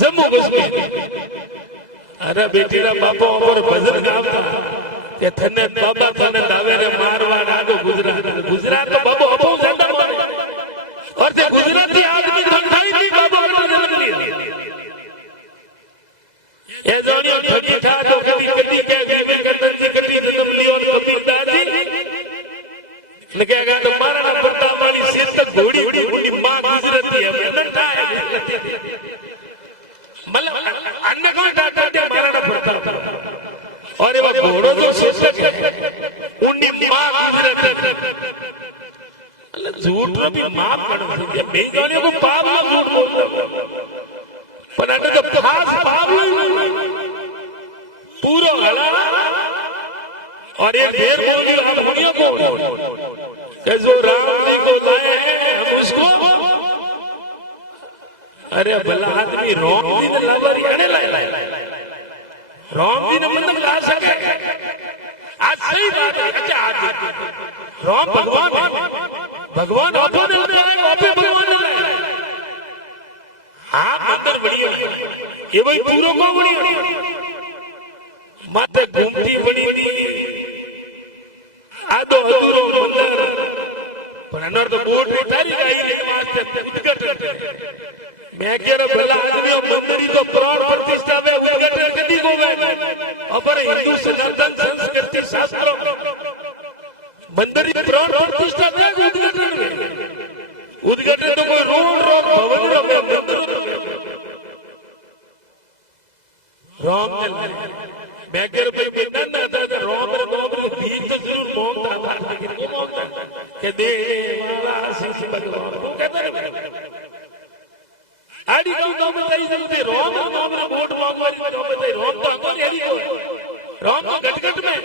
जम्मू कश्मीर अरे बेटीरा बापा पर भजन गावता के थने बाबा थने दावे रे मारवाड़ आगो गुजरात गुजरात तो बाबू अपो सेंटर मारे और जे गुजराती आदमी ठंडाई थी बाबू अपने जन्म लिया ये जानियो ठगी था तो कभी कभी कह गए कंदन जी कभी जन्म लियो और कभी दादी ने कहा तो महाराणा प्रताप वाली सिर तक घोड़ी उनकी मां गुजराती है नंटा है मतलब अन्य को डाटा दे महाराणा प्रताप और ये घोड़ो जो शीर्षक है उनकी मां गुजराती मतलब झूठ भी माफ करना चाहिए बेगानियों को पाप ना झूठ बोलना पर अन्य तो खास पाप नहीं पूरा हला और एक ढेर बोली आप दुनिया को कि जो राम जी को लाए हैं हम उसको अरे भला आदमी राम जी ने लावारी अने लाए राम जी ने मतलब ला सके आज सही बात है अच्छा आज राम भगवान भगवान आपो ने लाए आपे भगवान ने लाए हाँ अंदर बढ़िया ये भाई पूरो को बढ़िया माते घूमती बड़ी आदो अधूरो मंदिर पर अंदर तो बोट तारी गई उद्घाटन मैं कह रहा भला आदमी मंदिर तो प्राण प्रतिष्ठा में उद्घाटन कदी को गए अपर हिंदू सनातन संस्कृति शास्त्र मंदिर प्राण प्रतिष्ठा में उद्घाटन तो कोई रोड रोड भवन रहे मंदिर राम ने मैं कह रहा भाई ना राम रे भीख तो जरूर मांगता था लेकिन वो मांगता कि दे वाला शिव भगवान वो कहता है आड़ी गांव गांव में तई जल्दी राम नाम रे वोट मांगवारी में बताई राम तो अंगो हेरी को राम तो गटगट में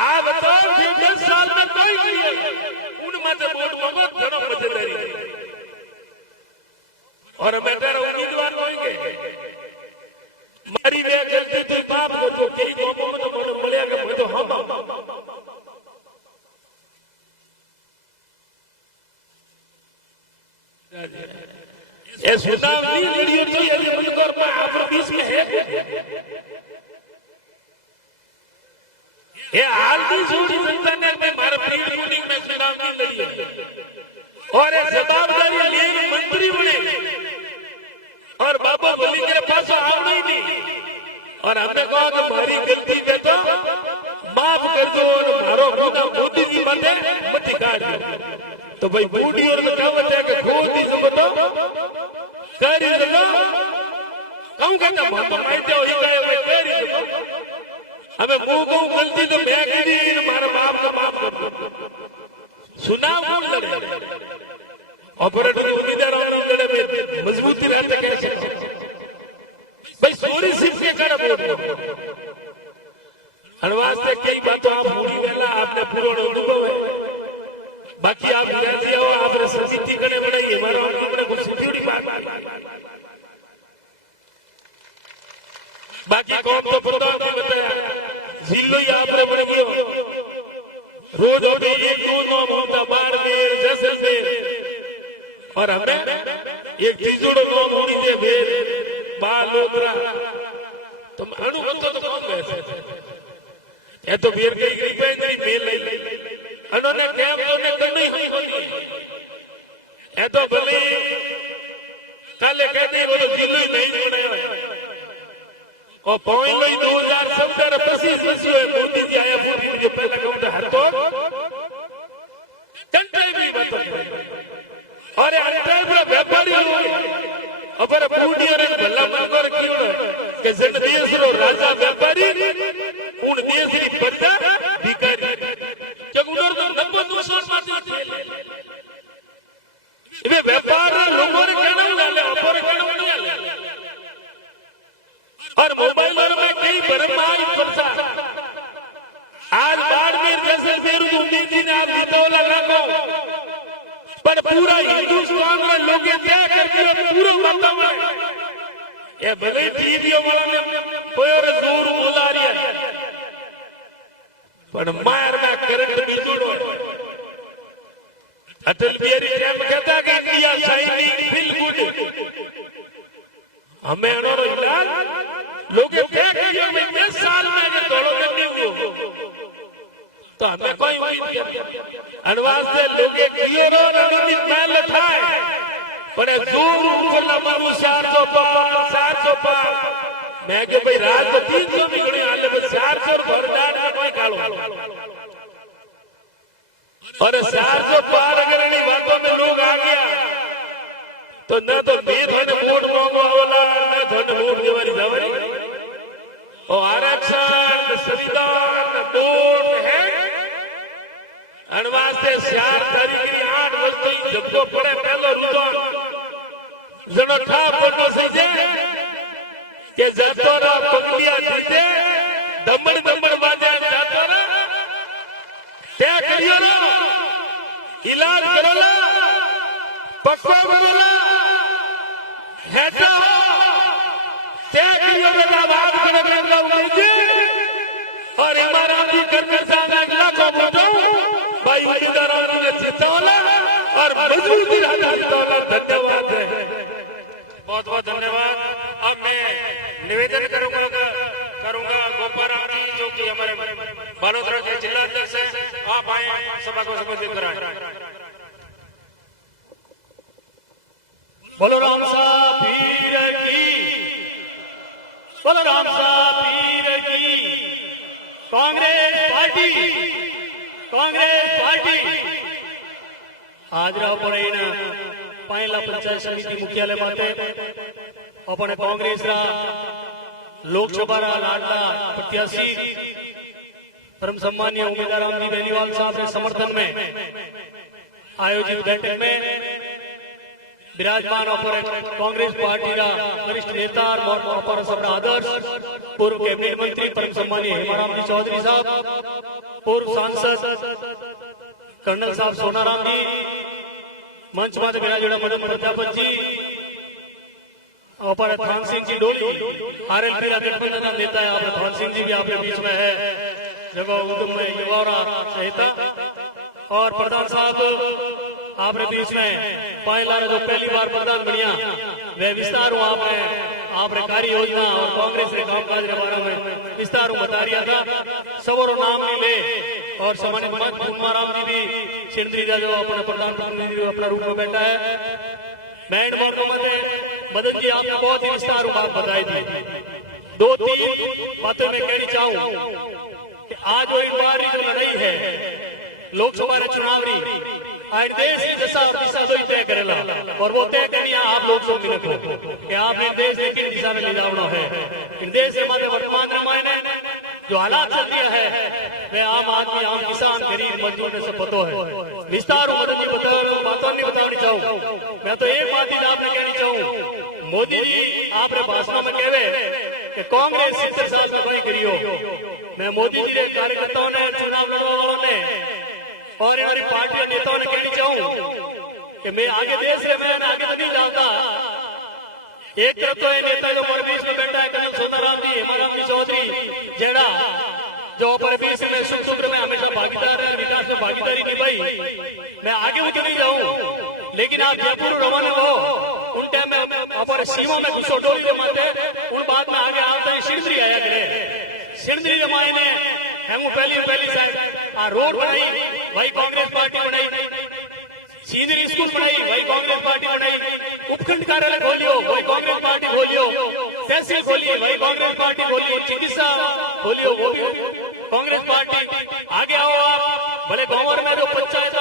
आ बताओ जे 10 साल में कोई करिए उन माते वोट मांगो घणो मजेदारी और मैं तेरा उम्मीदवार होंगे मारी वे गलती तो बाप को तो कई गांवों में तो મને મળ્યા કે मैं तो हम ये सुनावनी वीडियो तो ये मनकर में आप बीच में है ये हाल की छोटी जनता ने में मारे प्री मीटिंग में सुनावनी लड़ी और एक जवाबदारी लिए मंत्री बने और बाबा बोली मेरे पास आवना ही नहीं और हमने कहा कि हमारी गलती पे तो माफ कर दो और मारो गुना मोदी जी बातें मत काट दो तो भाई बूढ़ी और कहावत है कि खोदी से बताओ करी जगह कहूं कहता माइटे हो इकाए में करी जगह हमें मुंह को गलती तो मैं की दी हमारा माफ का माफ कर दो सुनाव कौन लड़े ऑपरेटर उम्मीदवार और लड़े में मजबूती रहते कैसे भाई सोरी सिर्फ के कर हरवास से कई बातों आप पूरी वेला आपने पूरा अनुभव है बाकी आप विद्यार्थी हो आपने संस्कृति करने बनाई हमारा हमने कुछ सिक्योरिटी बात बाकी कौन तो पता नहीं बताया जिलो ही आपने बने गयो रोज होते एक दो नौ होता बाड़मेर जैसलमेर और हमें एक चीजोड़ो लोग होनी चाहिए भेद बाल लोगरा तुम अनुभव तो कौन वैसे ये तो भेद की रिक्वेस्ट नहीं मेल नहीं उन्होंने टाइम तो ने करनी ही होती ये तो भले काले कहते वो तो जिलो ही नहीं होने और पॉइंट में 2017-25 है मोदी जी आए फूट फूट के पहले कहते हतो कंट्री भी बता और अंतर पर व्यापारी अपर पूडी और भला मनकर क्यों के जन देश रो राजा व्यापारी उन देश की प्रजा भिखारी क्यों उनर तो 90% मारते ये व्यापार लोगों ने कहना ले अपर कहना नहीं ले और मोबाइल में कई बरमाई फरसा आज बाड़मेर जैसे बेरुद जी ने आप दीपावला लागो पर पूरा हिंदुस्तान में लोग क्या करते हैं पूरा वातावरण ये भले टीवी वाला ने पैर दूर बोला रही है पर मार में करंट में जोड़ो अटल बिहारी जयम कहता कि इंडिया शाइनिंग फील गुड हमें अनोरो इलाज लोगे क्या करियो में 10 साल में अगर दौड़ो करने हो तो हमें कोई अनवास से लोगे कियो रो नदी पहले ठाए बड़े दूर ऊपर लमरू 400 पार मैं के भाई रात को 300 निकले आले बस 400 भरदार में कोई कालो और 400 पार अगर इन बातों में लोग आ गया तो न तो मीर ने वोट मांगो वाला न धन वोट देवारी जावरी और आरक्षण संविधान वोट है अनवास से 4 तारीख की 8 वस्तु जब को पड़े पहलो रुदो जनो ठा बोलो सजे के जतोरा पगलिया दीदे दमड़ बाजा जातोरा क्या करियो ना इलाज करो ना पक्का करो ना हेटा क्या करियो ना बात करो ना उम्मीद और इमारत भी करके जाना अगला को बताऊं भाई उम्मीदवारों ने चितौला और मजबूती रहा दौलत धन्यवाद है बहुत बहुत धन्यवाद। अब मैं निवेदन करूंगा गोपाराम जी जो कि हमारे बालोतरा के जिला अध्यक्ष है, आप आए सभा को संबोधित कराएं। बोलो राम साहब पीर की, बोलो राम साहब पीर की। कांग्रेस पार्टी हाजरा पड़े पायला पंचायत समिति मुख्यालय बाते अपने कांग्रेस लोकसभा लाडला प्रत्याशी परम सम्मानीय उम्मीदवार रामजी बेनीवाल साहब के समर्थन में आयोजित बैठक में विराजमान कांग्रेस पार्टी का वरिष्ठ नेता और सबरा आदर्श पूर्व कैबिनेट मंत्री परम सम्मानीय हेमाराम जी चौधरी साहब, पूर्व सांसद कर्नल साहब सोनाराम जी, मंच माते विराजोड़ा मदन प्रतापत जी और थान सिंह जी डोली आरएलपी गठबंधन नेता है आप थान सिंह जी भी आपके बीच में है जगह उद्यम में युवा सहिता और प्रधान साहब आपने बीच में पायलाल जो पहली बार प्रधान बढ़िया वे विस्तार आपने कार्य योजना और कांग्रेस के कामकाज के बारे में विस्तार बता रहा था सबों नाम नहीं ले और सामान्य कुमाराम जी भी सिंधी का जो अपना प्रधान प्रतिनिधि अपना रूप में बैठा है बैंड मदद की आपने बहुत ही विस्तार बात बताई थी। 2-3 बातें मैं कहनी चाहूं कि आज जो इंक्वायरी की लड़ाई है लोकसभा चुनाव आज देश की दिशा तय करेला और वो तय करनी आप लोग सब मिले कि आपने देश में किस दिशा में ले जाना है। इन देश के मध्य वर्तमान रामायण जो हालात चल रहा है वे आम आदमी आम किसान गरीब मजदूर से पतो है विस्तार बातों नहीं बतानी चाहूँ। मैं तो एक बात ही आपने कहनी चाहूँ मोदी जी आपने भाषण में कहे कि कांग्रेस 70 साल से भाई करियो मैं मोदी जी के कार्यकर्ताओं ने चुनाव लड़वा वालों ने और हमारी पार्टी नेताओं ने कहनी चाहूँ कि मैं आगे देश में मैं आगे तो नहीं जाऊंगा। एक तरफ तो नेता जो हमारे बीच में बैठा है कर्नल सोनाराम जी हेमाराम जी चौधरी जेड़ा जो हमारे बीच में सुख दुख में हमेशा भागीदार है विकास में भागीदारी निभाई मैं आगे वो नहीं जाऊं लेकिन आप जयपुर रवाना हो उन टाइम में हमारे सीमा में कुछ डोली जमाते उन बाद में आगे आता है सिंधी आया करे सिंधी जमाए ने हम पहली साइड रोड बनाई भाई कांग्रेस पार्टी बनाई सीनियर स्कूल बनाई भाई कांग्रेस पार्टी बनाई उपखंड कार्यालय खोलियो भाई कांग्रेस पार्टी खोलियो तहसील खोलिए भाई कांग्रेस पार्टी खोलियो चिकित्सा खोलियो वो भी कांग्रेस पार्टी आगे आओ आप भले गांव में जो पंचायत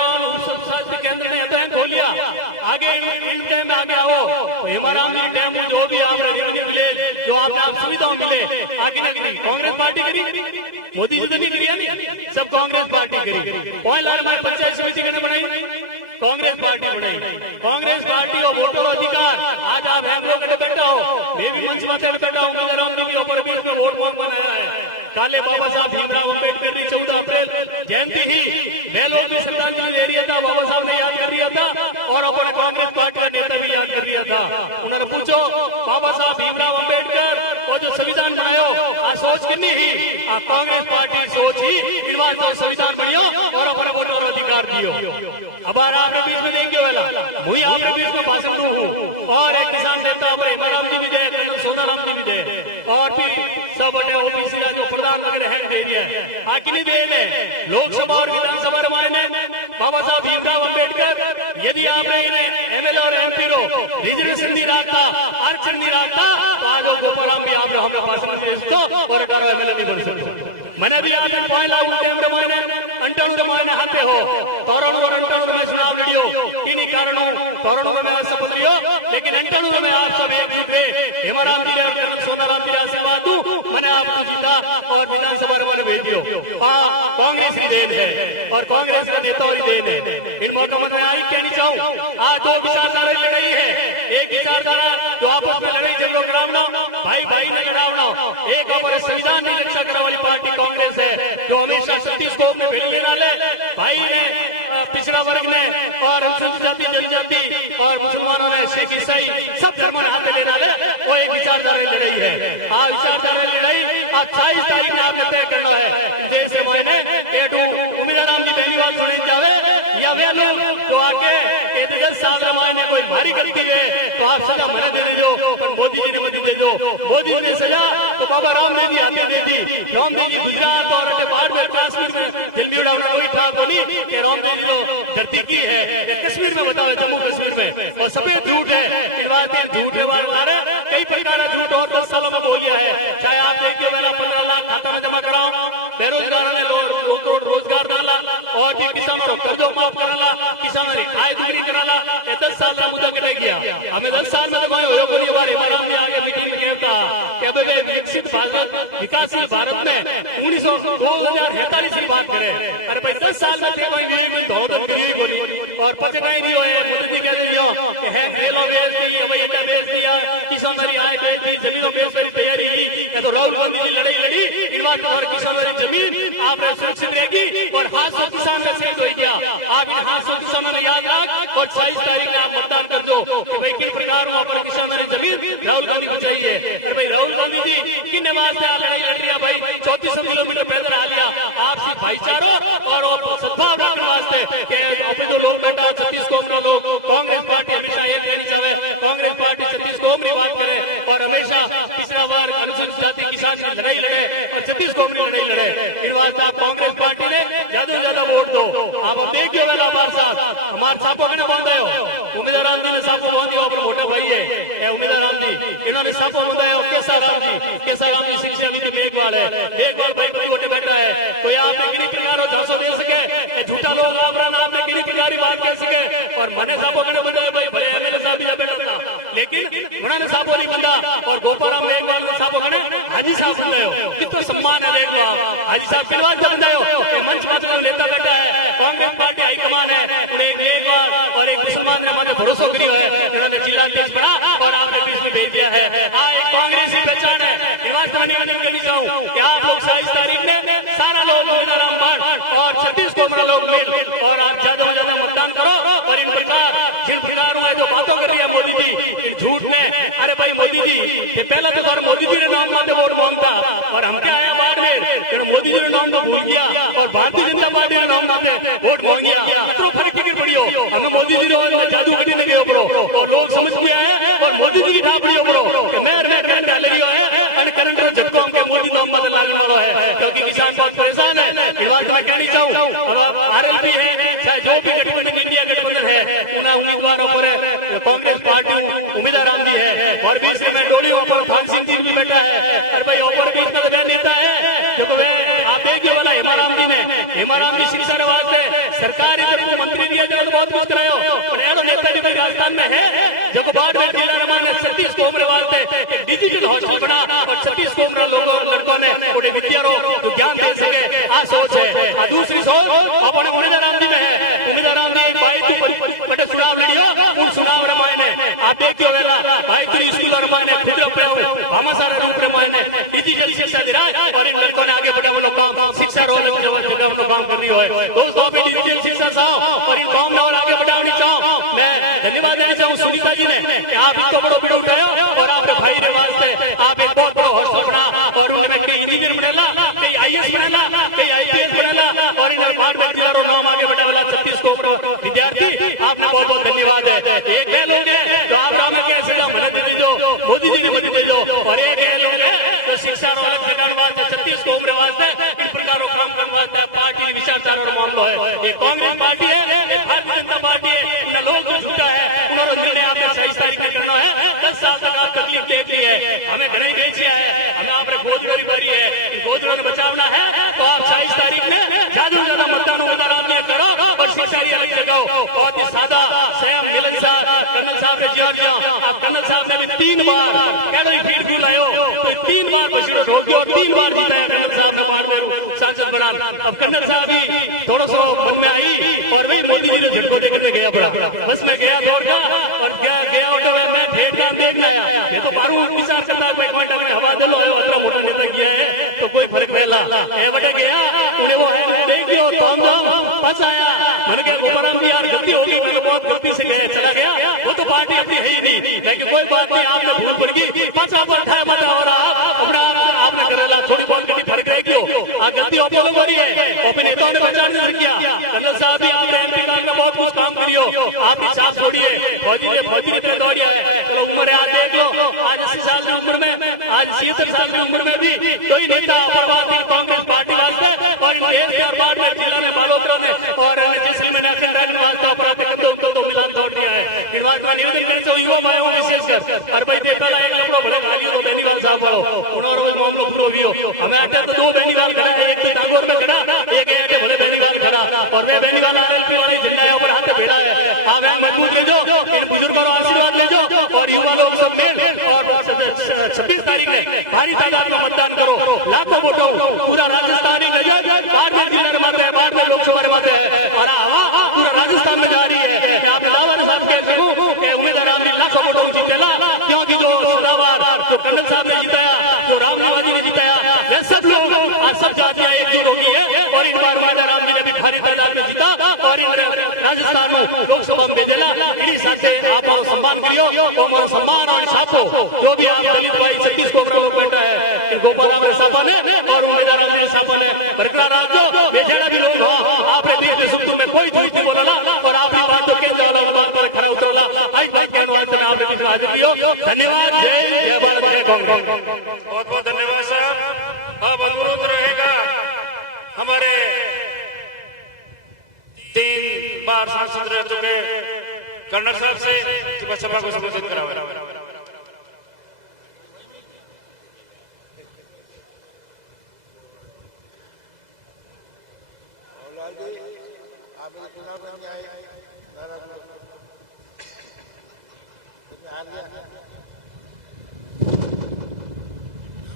स्वास्थ्य केंद्र ने खोलिया आगे इन टाइम में आगे आओ तो हेमाराम जी डैम जो भी आप रेवेन्यू मिले जो आपने सुविधाओं मिले आगे ना करी कांग्रेस पार्टी करी मोदी जी तो नहीं करी सब कांग्रेस पार्टी करी पॉइंट लाल में पंचायत समिति ने बनाई कांग्रेस पार्टी बनाई कांग्रेस पार्टी और वोटर अधिकार आज आप हम लोग बैठा हो मैं भी मंच में बैठा हूँ राम जी के ऊपर बीच में वोट मांग बनाया है काले बाबा साहब भीमराव अम्बेडकर की 14 अप्रैल जयंती ही मैं लोग भी श्रद्धांजलि दे रहा था बाबा साहब ने याद कर रहा था और अपने कांग्रेस पार्टी का नेता भी याद कर रहा था उन्होंने पूछो बाबा साहब भीमराव अम्बेडकर और जो संविधान बनायो आ सोच कितनी ही कांग्रेस पार्टी सोच ही निर्वाचन तो संविधान बनियो और अपने वोटर अधिकार दियो अब आपने बीच में देंगे वाला मुझे आपने बीच में भाषण दूं और एक किसान नेता हेमाराम जी भी रिजर्वेशन नहीं रखता, आरक्षण नहीं रखता, तो आज वो गोपाराम भी आप हमें पास तो और डर एमएलए नहीं बन सकते। मैंने भी आज पहला उनके मायने अंटन मायने हाथे हो तोरण और अंटन में चुनाव लड़ियो, इन्हीं कारणों तोरण में शपथ लियो, लेकिन अंटन में आप सब एक जुटे हेमराम जी ने सोनाराम जी आशीर्वाद दूं, मैंने आपको जीता और विधानसभा में भेज दियो। कांग्रेस की देन है और कांग्रेस के नेताओं की देन है। इन मौका में मैं आई कहनी चाहूँ, आज दो विचारधारा लड़ाई है। एक विचारधारा जो आपस में लड़ाई झगड़ों करावना, भाई भाई ने लड़ावना, एक हमारे संविधान की रक्षा करने वाली पार्टी कांग्रेस है, जो हमेशा 36 को में भेज लेना ले भाई ने पिछड़ा वर्ग ने और अनुसूचित जाति जनजाति और मुसलमानों ने सिख ईसाई सब धर्मों ने हाथ में लेना ले, वो एक विचारधारा लड़ाई है। आज विचारधारा लड़ाई आज 28 तारीख में आपने तय करना है। जैसे मैंने उम्मीदवार की पहली बार सुनी जावे या वे लोग जो आके 10 साल रमाए ने कोई भारी गलती है तो आप सजा मरे दे दो, पर मोदी जी ने मत दे दो। मोदी जी ने सजा तो बाबा रामदेव जी आके दे दी। रामदेव जी गुजरात और बाहर में कश्मीर में दिल्ली उड़ाना कोई था तो नहीं कि रामदेव जी को धरती की है कश्मीर में, बताओ जम्मू कश्मीर में, और सफेद झूठ है। झूठ है वाले कई प्रकार का झूठ और 10 सालों में बोल गया है। चाहे आप देखिए पहला 15 लाख खाता में जमा कराओ, बेरोजगार ने रोजगार डाला और किसानों को कर्जों माफ कराला, किसानों की आय दुगनी कराला, 10 साल का मुद्दा कटे गया। हमें 10 साल में आगे मीटिंग में कहता कि विकसित भारत विकासशील भारत में 2048 की बात करें। अरे भाई 10 साल में थे भाई और पचना ही नहीं हुए। मोदी जी कहते है खेलों बेच दी, हवाई अड्डा बेच दिया, किसानों की आय बेच दी, जमीनों बेच कर तैयारी की। तो राहुल गांधी जी लड़ाई लड़ी इन बात और किसानों की जमीन आपने सुरक्षित रहेगी और 500 किसान का शहीद हो गया। आप इन 500 किसानों ने याद रख और 26 तारीख में आप मतदान कर दो कि भाई किन प्रकार वहां पर किसानों की जमीन राहुल गांधी को चाहिए। भाई राहुल गांधी जी किन नमाज से लड़ाई लड़ लिया भाई, 3400 किलोमीटर पैदल आ लिया आपसी भाईचारा और सद्भावना के वास्ते अपने जो लोग बैठा 36 कौम के लोग कांग्रेस पार्टी हमेशा ये कहनी चाहिए, कांग्रेस पार्टी 36 कौम की बात करे और हमेशा तीसरा बार अनुसूचित जाति किसान की लड़ाई लड़े और 36 कौम की लड़ाई लड़े। इन वास्ते आप कांग्रेस पार्टी ने ज्यादा से ज्यादा वोट दो। आप देखिए वाला हमारे साथ हमारे सापों ने बांधा हो, उम्मीदवार राम जी ने सापों बांधी हो, अपना मोटा भाई है उम्मीदवार राम जी, इन्होंने सापों बांधा हो। कैसा राम जी शिक्षा भी देखभाल है, देखभाल भाई बड़ी वोटे बैठ रहा है, तो ये आपने किन्हीं प्रकार झांसो दे सके, झूठा लोग आपने किन्हीं प्रकार बात कर सके और मने सापों ने बंधा भाई भले एमएलए साहब भी बैठा था, लेकिन उन्होंने सापों नहीं बंधा और गोपाराम देखभाल ने सापों ने हाजी साहब बंधे हो। कितना सम्मान है देखो आप, हाजी साहब पिलवान से बंधे हो, मंच मात्र नेता बैठा है, कांग्रेस पार्टी हाईकमान है, एक बार और एक मुसलमान ने हमारे भरोसा करियो है, उन्होंने जिला अध्यक्ष बना और आपने बीच में भेज दिया है। एक कांग्रेस की पहचान है। निवेदन करनी चाहूँ कि आप लोग 27 तारीख में सारा लोग और 36 को लोग मिल और आप ज्यादा से ज्यादा मतदान करो और इन प्रकार जिन प्रकार में जो बातों कर रही है मोदी जी झूठ में, अरे भाई मोदी जी ये पहला तो बार मोदी जी ने नाम मांगे वोट मांगता और हम क्या आया बाद में फिर मोदी जी ने नाम तो भूल गया और भारतीय जनता पार्टी ने नाम मांगे वोट मांग गया। कितना फर्क टिकट पड़ी हो, हमें मोदी जी ने जादू कटी लगे ऊपर लोग समझ के आए और मोदी जी की ढाप पड़ी ऊपर मेयर में करंट डाल रही है, करंट झटको हमके मोदी नाम बदल लागने वाला है क्योंकि किसान बहुत परेशान है। मैं कहनी चाहूँ आरएलपी है चाहे जो भी गठबंधन इंडिया गठबंधन है उन्हें उम्मीदवारों पर कांग्रेस पार्टी उम्मीदवार आती है और बीच में डोली ऊपर खान सिंह जी भी बैठा है। अरे भाई ऊपर बीच में बयान देता है जो आप देखिए वाला हेमाराम जी ने हेमाराम जी शिक्षा के वास्ते सरकारी जब मंत्री दिया जाए तो बहुत कुछ करायो। नेताजी भाई राजस्थान में है जब बाद में जिला रमान ने 36 कौम के वास्ते डिजिटल हॉस्टल बना और 36 कौम लोगों लड़कों ने विद्यार्थियों को ज्ञान दे सके आ सोच है। दूसरी सोच अपने उम्मीदवार राम जी में है, उम्मीदवार राम जी भाई बड़े चुनाव लड़ियो उन चुनाव रमाय ने आप देखियो वेला भाई तुरी स्कूल रमाय ने खुद रहे हम सारे रूप रमाय ने डिजिटल शिक्षा दे रहा है और इन लड़कों ने आगे बढ़े वो काम शिक्षा रोल जवाब का काम कर रही है। दोस्तों आप डिजिटल शिक्षा चाहो और इन काम और आगे बढ़ानी चाहो, मैं धन्यवाद देना चाहूँ सुनीता जी ने कि आप इनको बड़ो बिड़ो उठाया और आपने भाई ने वास्ते आप एक बहुत कहो बहुत ही सादा सैम गिलन साहब कर्नल साहब ने जिया किया। अब कर्नल साहब ने भी 3 बार कैडरी फीड को लायो तो 3 बार बशीरो हो गया और 3 बार जिताया कर्नल साहब ने मार दे सांसद बना। अब कर्नल साहब भी थोड़ा सा मन में आई और वही मोदी जी ने झटको देकर गया बड़ा बस में गया दौड़ का और गया ऑटो में ठेठ काम देखना ये तो मारू विचार करता है क्वांटा में हवा दे लो अतरा मोटा नेता किया है तो कोई फर्क नहीं ला ए बटे गया उन्हें वो देख दियो तो हम जाओ बस आया मर गया ऊपर हम भी यार गलती होगी मैं बहुत गलती से गया चला गया वो तो पार्टी अपनी है ही नहीं लेकिन कोई बात नहीं आपने भूल पड़ गई पांच आप उठाया मत और अपना आपने करेला थोड़ी बहुत गलती फर्क रहेगी गलती आप लोगों को है अपने नेताओं ने बचाने नहीं किया। कर्नल साहब भी आपने एमपी का बहुत कुछ काम करियो आपकी छाप छोड़िए फौजी ने दौड़िया चलो उम्र है आज देख लो आज 80 साल की उम्र में आज 76 साल की उम्र में भी कोई नेता अपरवादी कांग्रेस पार्टी वास्ते और और बाद में जिला में मालोत्रा ने और जैसलमेर नेशनल बैंक वास्ते अपराध करते तो मिलान दौड़ दिया है फिर बाद में निवेदन करने से युवा भाइयों विशेषकर और भाई देखा एक लपड़ो भले खाली तो बेनीवाल साहब वालो उन्होंने रोज मामलो पूरा भी हो हमें अटे तो 2 बेनीवाल खड़ा है एक तो टांगोर में खड़ा एक अटे भले बेनीवाल खड़ा और वे बेनीवाल आरएलपी वाली जिला है ऊपर हाथ भेड़ा है आप मजबूत ले जाओ बुजुर्गों का आशीर्वाद ले जाओ और युवा लोग सब मिल और 26 तारीख में भारी तादाद में मतदान करो लाखों वोटों पूरा राजस्थान ही नजर बाड़मेर जिले में मात्र है बाड़मेर लोकसभा में मात्र है और हवा पूरा राजस्थान में जा रही है आप दावा साहब कह सकूं कि उम्मीदवार आपने लाखों वोटों जीतेला क्योंकि जो सदाबार जो कर्नल साहब ने जिताया जो राम निवाजी ने जिताया वे सब लोग आज सब जातियां एकजुट हो गई है और इस बार उम्मीदवार आपने भी भारी तादाद में जीता और राजस्थान में लोकसभा में भेजेला इस से आप सम्मान करियो और सम्मान और छापो जो भी आप दलित भाई 36 को बैठा है गोपाल साहब ने और उम्मीदवार साहब ने बरकरार रखो बेचारा भी लोग आपने देश सुख में कोई चीज नहीं बोला और आप ही बात तो केंद्र वाला बात पर खड़ा उतरला आई के वास्ते में आपने विश्वास किया धन्यवाद जय भारत जय कांग्रेस बहुत बहुत धन्यवाद साहब। अब अनुरोध रहेगा हमारे 3 बार सांसद रह चुके कर्नल साहब से कि सभा को संबोधित करावे।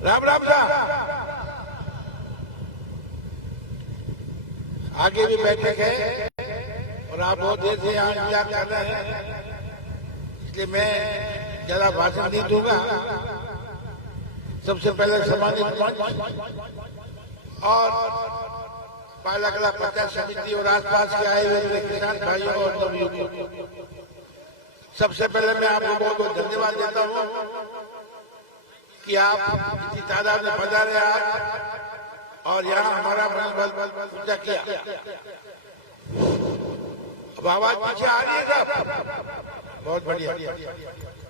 राम राम साहब आगे भी बैठक है और आप बहुत देर से यहाँ इंतजार कर रहे हैं इसलिए मैं ज्यादा भाषण नहीं दूंगा। सबसे पहले सम्मानित और पालाकला पंचायत समिति और आसपास के आए हुए मेरे किसान भाइयों और नवयुवकों सबसे पहले मैं आपको बहुत बहुत धन्यवाद देता हूँ कि आप इतनी तादाद में पधारे आज और यहाँ हमारा मनोबल पूजा किया। अब आवाज पीछे आ रही है साहब बहुत बढ़िया।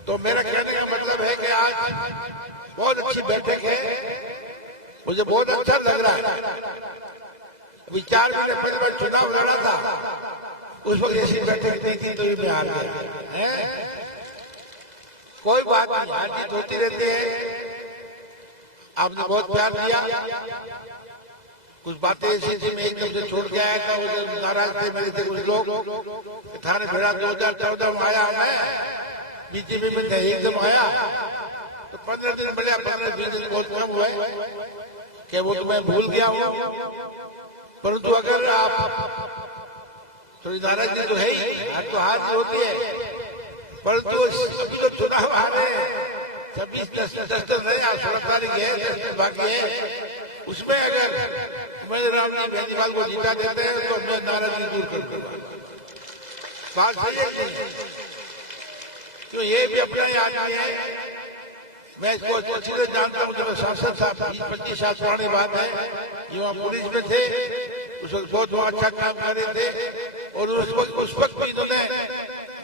तो मेरा कहने का मतलब है कि आज बहुत अच्छी बैठक है मुझे बहुत अच्छा लग रहा है। अभी 4 महीने पहले मैं चुनाव लड़ा था उस वक्त ऐसी बैठक नहीं थी तो मैं आ गया है। कोई बात नहीं हार जीत होती रहती है। आपने बहुत प्यार दिया कुछ बातें ऐसी थी मैं एकदम से छोड़ के आया था उधर नाराज थे मेरे थे कुछ लोग थाने भेड़ा 2014 में आया मैं बीजेपी में एकदम आया तो 15 दिन मिले 15-20 दिन बहुत कम हुए कि वो तो मैं भूल गया हूँ परंतु अगर आप थोड़ी नाराजगी तो है ही तो हार होती है परंतु अभी तो चुनाव आ रहे हैं 26-10 नहीं 16 तारीख है 10 दिन बाकी है उसमें अगर राम जी बेनीवाल को जीता देते हैं तो मैं नाराजगी दूर कर दूंगा। बात सही है तो ये भी अपना ही आदमी है मैं इसको अच्छी तरह जानता हूँ जब सांसद साहब 20-25 साल पुरानी बात है ये वहाँ पुलिस में थे उस वक्त बहुत अच्छा काम कर रहे थे और उस वक्त भी इन्होंने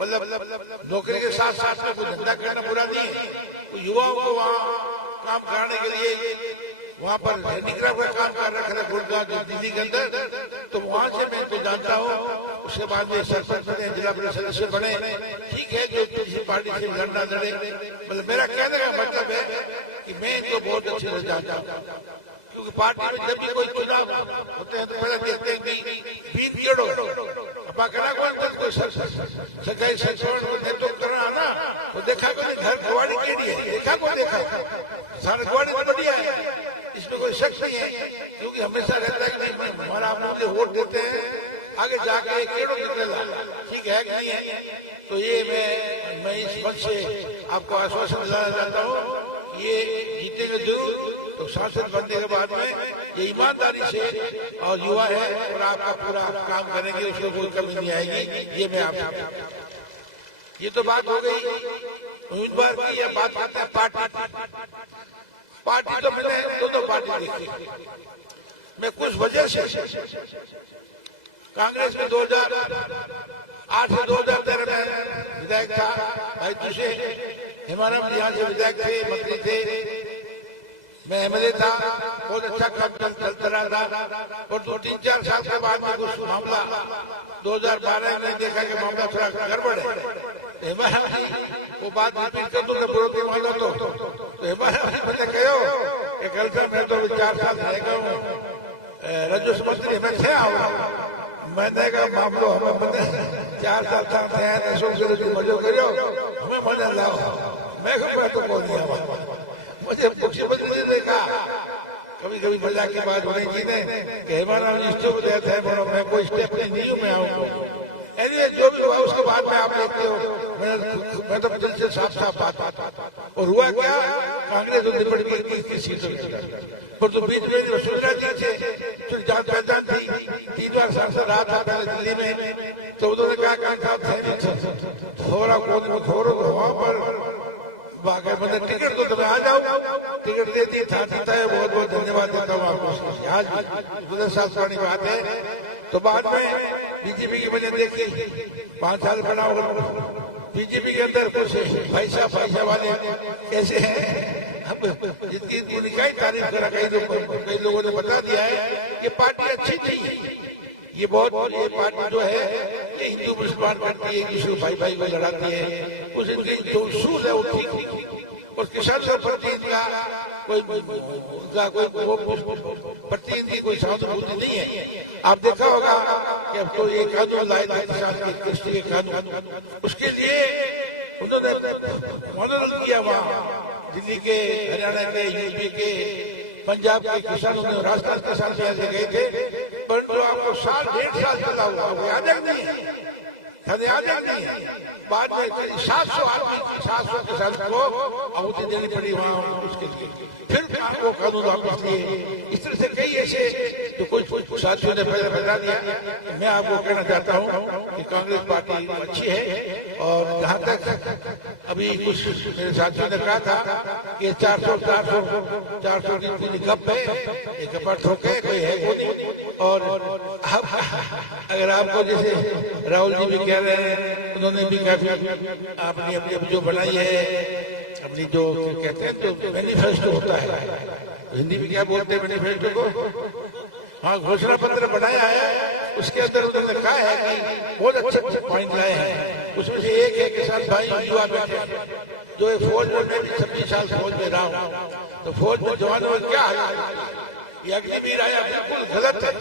मतलब नौकरी के साथ साथ में कोई धंधा करना बुरा नहीं है युवाओं को वहाँ काम कराने के लिए वहाँ पर हैंडीक्राफ्ट का काम कर रखा है गुड़गांव दिल्ली के अंदर तो वहाँ से मैं इनको जानता हूँ। उसके बाद में सरपंच बने जिला परिषद सदस्य बने ठीक है जो किसी पार्टी से लड़ना लड़े मतलब मेरा कहने का मतलब है कि मैं इनको बहुत अच्छे से जानता हूँ क्योंकि पार्टी में जब भी कोई चुनाव होते हैं तो पहले देखते हैं कि 20 करोड़ बाकायदा कोई सरकारी संस्थान को नेतृत्व करना ना, तो देखा को घर गवाड़ी के लिए देखा को देखा सारा गवाड़ी बढ़िया है, इसमें कोई शक नहीं है, क्योंकि हमेशा रहता है कि नहीं हमारा आप मुझे वोट देते हैं, आगे जाके एक केड़ो निकलेगा, ठीक है कि नहीं है। तो ये मैं इस मंच से आपको आश्वासन दिलाना चाहता हूँ, ये जीतेंगे जरूर। तो सांसद बनने के बाद में ये ईमानदारी से और युवा है और आपका पूरा काम करेंगे, उसमें कोई कमी नहीं आएगी, ये मैं आपसे। ये तो बात हो गई उम्मीदवार की, ये बात करते हैं पार्टी तो मैंने दोनों पार्टी देखी। मैं कुछ वजह से कांग्रेस में 2008 से 2013 में विधायक था, भाई तुझे हिमाराम यहाँ से विधायक थे, मंत्री थे, मैं एमएलए था, बहुत अच्छा काम चलता रहा था। और 2-3-4 साल के बाद में कुछ मामला 2012 में देखा कि मामला थोड़ा गड़बड़ है, वो बात कर तो विरोधी मामला तो मैंने कहो कि कल से मैं तो 4 साल रह गया हूँ राजस्व मंत्री, मैं थे मैंने कहा मामलो हमें मैंने 4 साल तक मजो करो हमें मजा लाओ, मैं तो कौन दिया मुझे मुख्यमंत्री ने देखा कभी कभी मजाक की बात होने की नहीं कि हमारा स्टेप देते हैं, मैं कोई स्टेप नहीं हूँ, मैं आऊँ एनीवे जो भी हुआ उसके बाद में आप देखते हो मैं तो दिल से साफ बात। और हुआ क्या, कांग्रेस तो निपट गई 21 सीटों पर, तो बीच में वसुंधरा जी से जान पहचान थी, 3 बार सांसद रहा था पहले दिल्ली में, तो उन्होंने कहा थोड़ा थोड़ा वहां पर बाकी मैंने टिकट तो तुम्हें आ जाओ, टिकट दे दी था, बहुत बहुत धन्यवाद देता हूँ आपको। आज गुजर साहब की बात है, तो बाद में बीजेपी की मैंने देखी 5 साल बना बीजेपी के अंदर कुछ भाईसा वाले कैसे हैं, जिनकी उनका ही तारीफ करा, कई लोगों ने बता दिया है ये पार्टी अच्छी नहीं, ये पार्टी जो है ये हिंदू मुसलमान करती है, एक दूसरे भाई को लड़ाती है, कुछ इनकी जो उसूल है वो ठीक, और किसान का प्रति इनका कोई प्रति इनकी कोई सहानुभूति नहीं है। आप देखा होगा कि अब तो ये कानून लाए थे किसान के कृषि के कानून, उसके लिए उन्होंने आंदोलन किया, वहाँ दिल्ली के, हरियाणा के, यूपी के, पंजाब के किसानों ने, राजस्थान के किसान से गए थे, परंतु आपको 1.5 साल चला हुआ याद नहीं बाद में 700 किसान को आहुति देनी पड़ी वहाँ उसके लिए, फिर वो कानून वापस लिए। इस तरह से कई ऐसे तो कुछ साथियों ने पहले बता दिया। मैं आपको कहना चाहता हूँ कि कांग्रेस पार्टी अच्छी है, और जहाँ तक अभी कुछ मेरे साथियों ने कहा था कि 400 की पूरी गप है, ये गप्पा ठोके कोई है को नहीं। और अगर आपको जैसे राहुल जी भी कह रहे हैं, उन्होंने भी काफी अपनी जो बनाई है, अपनी जो कहते हैं तो मैनिफेस्टो होता है, हिंदी में क्या बोलते हैं मैनिफेस्टो को, हाँ घोषणा पत्र बनाया है, उसके अंदर उन्होंने कहा है कि बहुत अच्छे पॉइंट लाए हैं। उसमें से एक है किसान भाई युवा बैठे जो फौज में, मैं भी 26 साल फौज में रहा हूँ, तो फौज में जवानों में क्या हाल, ये अग्निवीर आया बिल्कुल गलत है।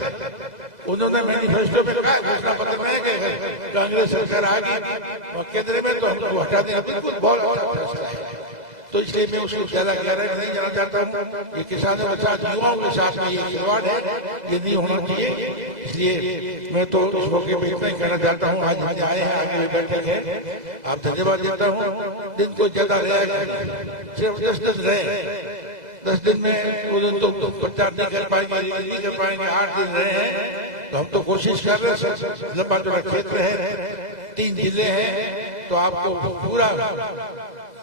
उन्होंने मैनिफेस्टो में कहा, घोषणा पत्र में कांग्रेस सरकार आ गई और केंद्र में, तो हमको हटा देना बिल्कुल बहुत अच्छा फैसला है। तो इसलिए मैं उसको ज्यादा गहराई नहीं जाना चाहता हूँ। ये किसानों के साथ, युवाओं के साथ में ये खिलवाड़ है, ये नहीं होना चाहिए। इसलिए मैं तो इस मौके पर इतना ही कहना चाहता हूँ, आज हम आए हैं, आगे बैठक है, आप धन्यवाद देता हूँ। दिन को ज्यादा रहे, सिर्फ 10 दिन रहे, 10 दिन में वो दिन तो प्रचार नहीं कर पाएंगे, नहीं कर पाएंगे, 8 दिन रहे हैं, तो हम तो कोशिश कर रहे हैं। लंबा चौड़ा क्षेत्र है, 3 जिले हैं, तो आपको पूरा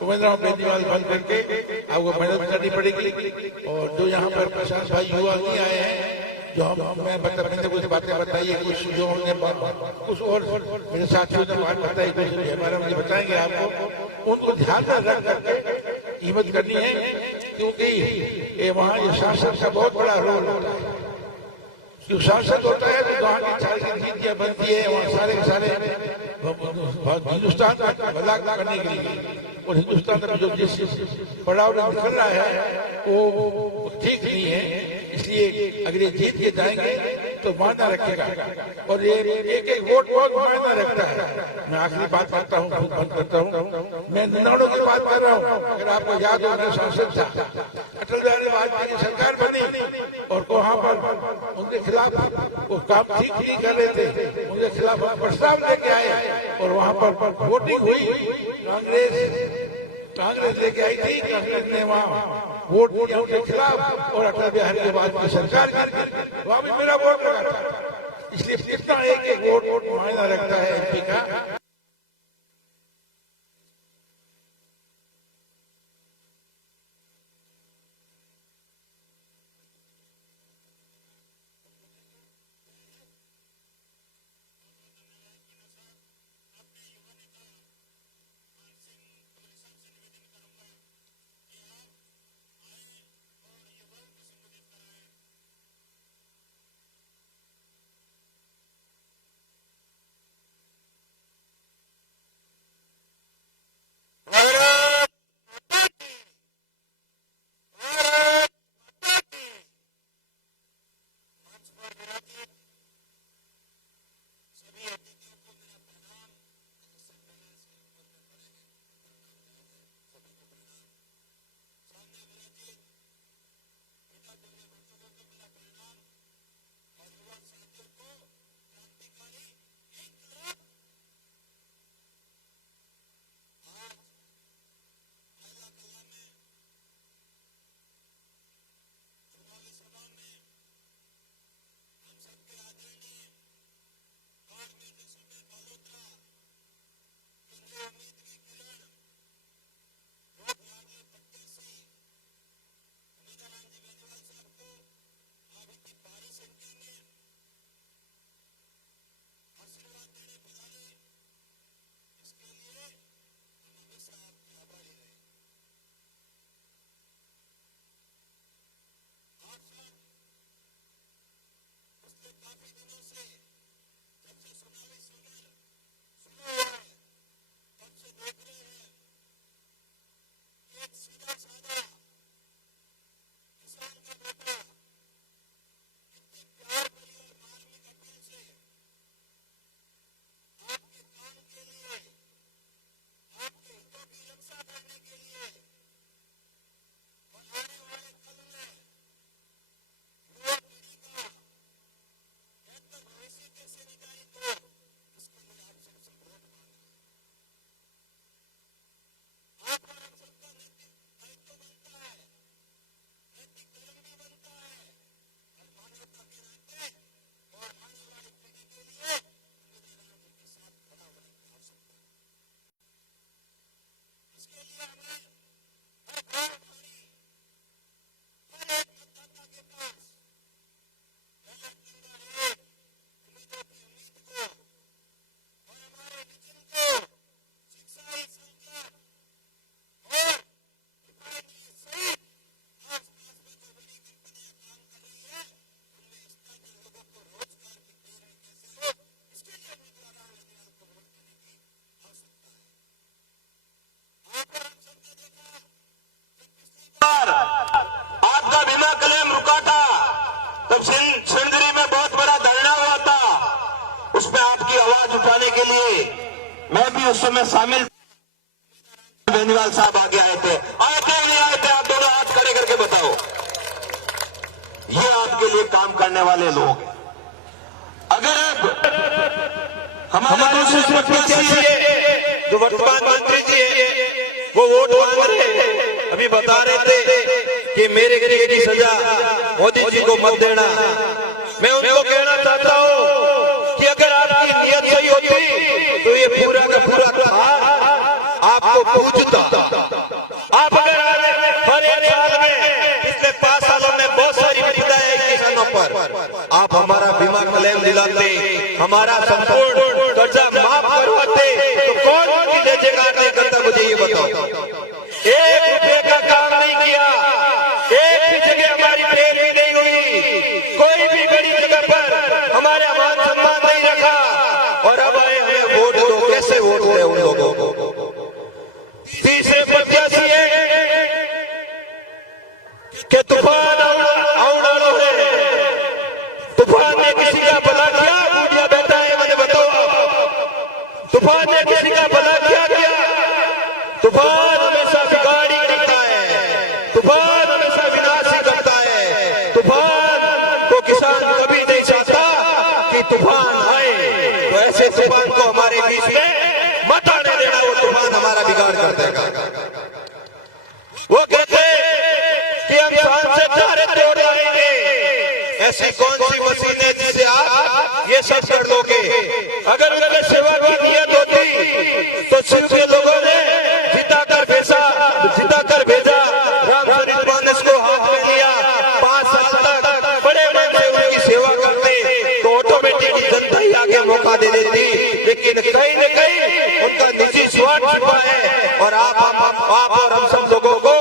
उमेंद्र बेनीवाल बंद करके आपको मेहनत करनी पड़ेगी। और जो यहाँ पर प्रशांत भाई युवा नहीं आए हैं, जो मैंने कुछ बातें बताई है, कुछ जो हमने कुछ और मेरे साथियों ने बात बताई, कुछ हमारे मुझे बताएंगे आपको, उनको ध्यान में रख करके हिम्मत करनी है, क्योंकि ये वहाँ ये शासन का बहुत बड़ा रोल होता है। जो शासक होता है तो वहाँ की सारी नीतियाँ बनती है, वहाँ सारे हिंदुस्तान का भला करने के लिए, और हिंदुस्तान में जो जिस पड़ाव में निकल रहा है वो ठीक नहीं है। इसलिए अगर ये जीत के जाएंगे तो मायना रखेगा। और ये एक एक वोट बहुत मायना रखता है। मैं आखिरी बात करता हूँ, बंद करता हूँ। मैं 99 की बात कर रहा हूँ। अगर आपको याद हो, मैं सांसद था, अटल बिहारी वाजपेयी की सरकार बनी और वहाँ पर उनके खिलाफ वो काम ठीक नहीं कर रहे थे, उनके खिलाफ प्रस्ताव लेके आए और वहाँ पर वोटिंग हुई। कांग्रेस लेके आई थी, कांग्रेस ने वहाँ वोट दिया उनके खिलाफ और अटल बिहारी के बाद की सरकार गिर, वहाँ भी मेरा वोट लगा था। इसलिए कितना एक एक वोट मायना रखता है एमपी का। उस समय शामिल बेनीवाल साहब आगे आए थे नहीं आए थे? आप दोनों हाथ खड़े करके बताओ। ये आपके लिए काम करने वाले लोग हैं। अगर अब हमारे दूसरे प्रत्याशी जो वर्तमान मंत्री जी वो वोट मांग रहे हैं, अभी बता रहे थे कि मेरे गिरी की सजा मोदी जी को मत देना। मैं उनको कहना चाहता हूं कि अगर आपकी नीयत सही होती तो ये पूरा का पूरा आपको पूछता। आप अगर हर एक साल में पिछले 5 सालों में बहुत सारी आपदाएं किसानों पर, आप हमारा बीमा क्लेम दिलाते, हमारा संपूर्ण कर्जा माफ करवाते, तो कौन किसी जगह नहीं करता? मुझे ये बताओ। 1 रुपये का काम नहीं किया, एक भी जगह हमारी प्रेम भी नहीं हुई, कोई भी बड़ी जगह पर हमारे मान सम्मान नहीं रखा, और अब आए हैं वोट दो। कैसे वोट दे उन लोगों को? तीसरे प्रत्याशी है कि तूफान आउड़ाड़ो है, तूफान में किसी तूफान आए तो ऐसे तूफान को हमारे बीच में मत आने देना, वो तूफान हमारा बिगाड़ कर देगा। वो कहते कि हम सांस से तारे तोड़ लाएंगे, ऐसी कौन सी मशीन है जिससे आप ये सब कर दोगे? अगर उनकी सेवा की नियत होती तो सिर्फ ये लोगों ने जिताकर भेजा रामचरित मानस को हाथ में लिया, 5 साल तक बड़े मन से उनकी सेवा करते तो ऑटोमेटिकली जनता ही आगे मौका दे देती। लेकिन कहीं न कहीं उनका निजी स्वार्थ छिपा है और आप और हम सब लोगों को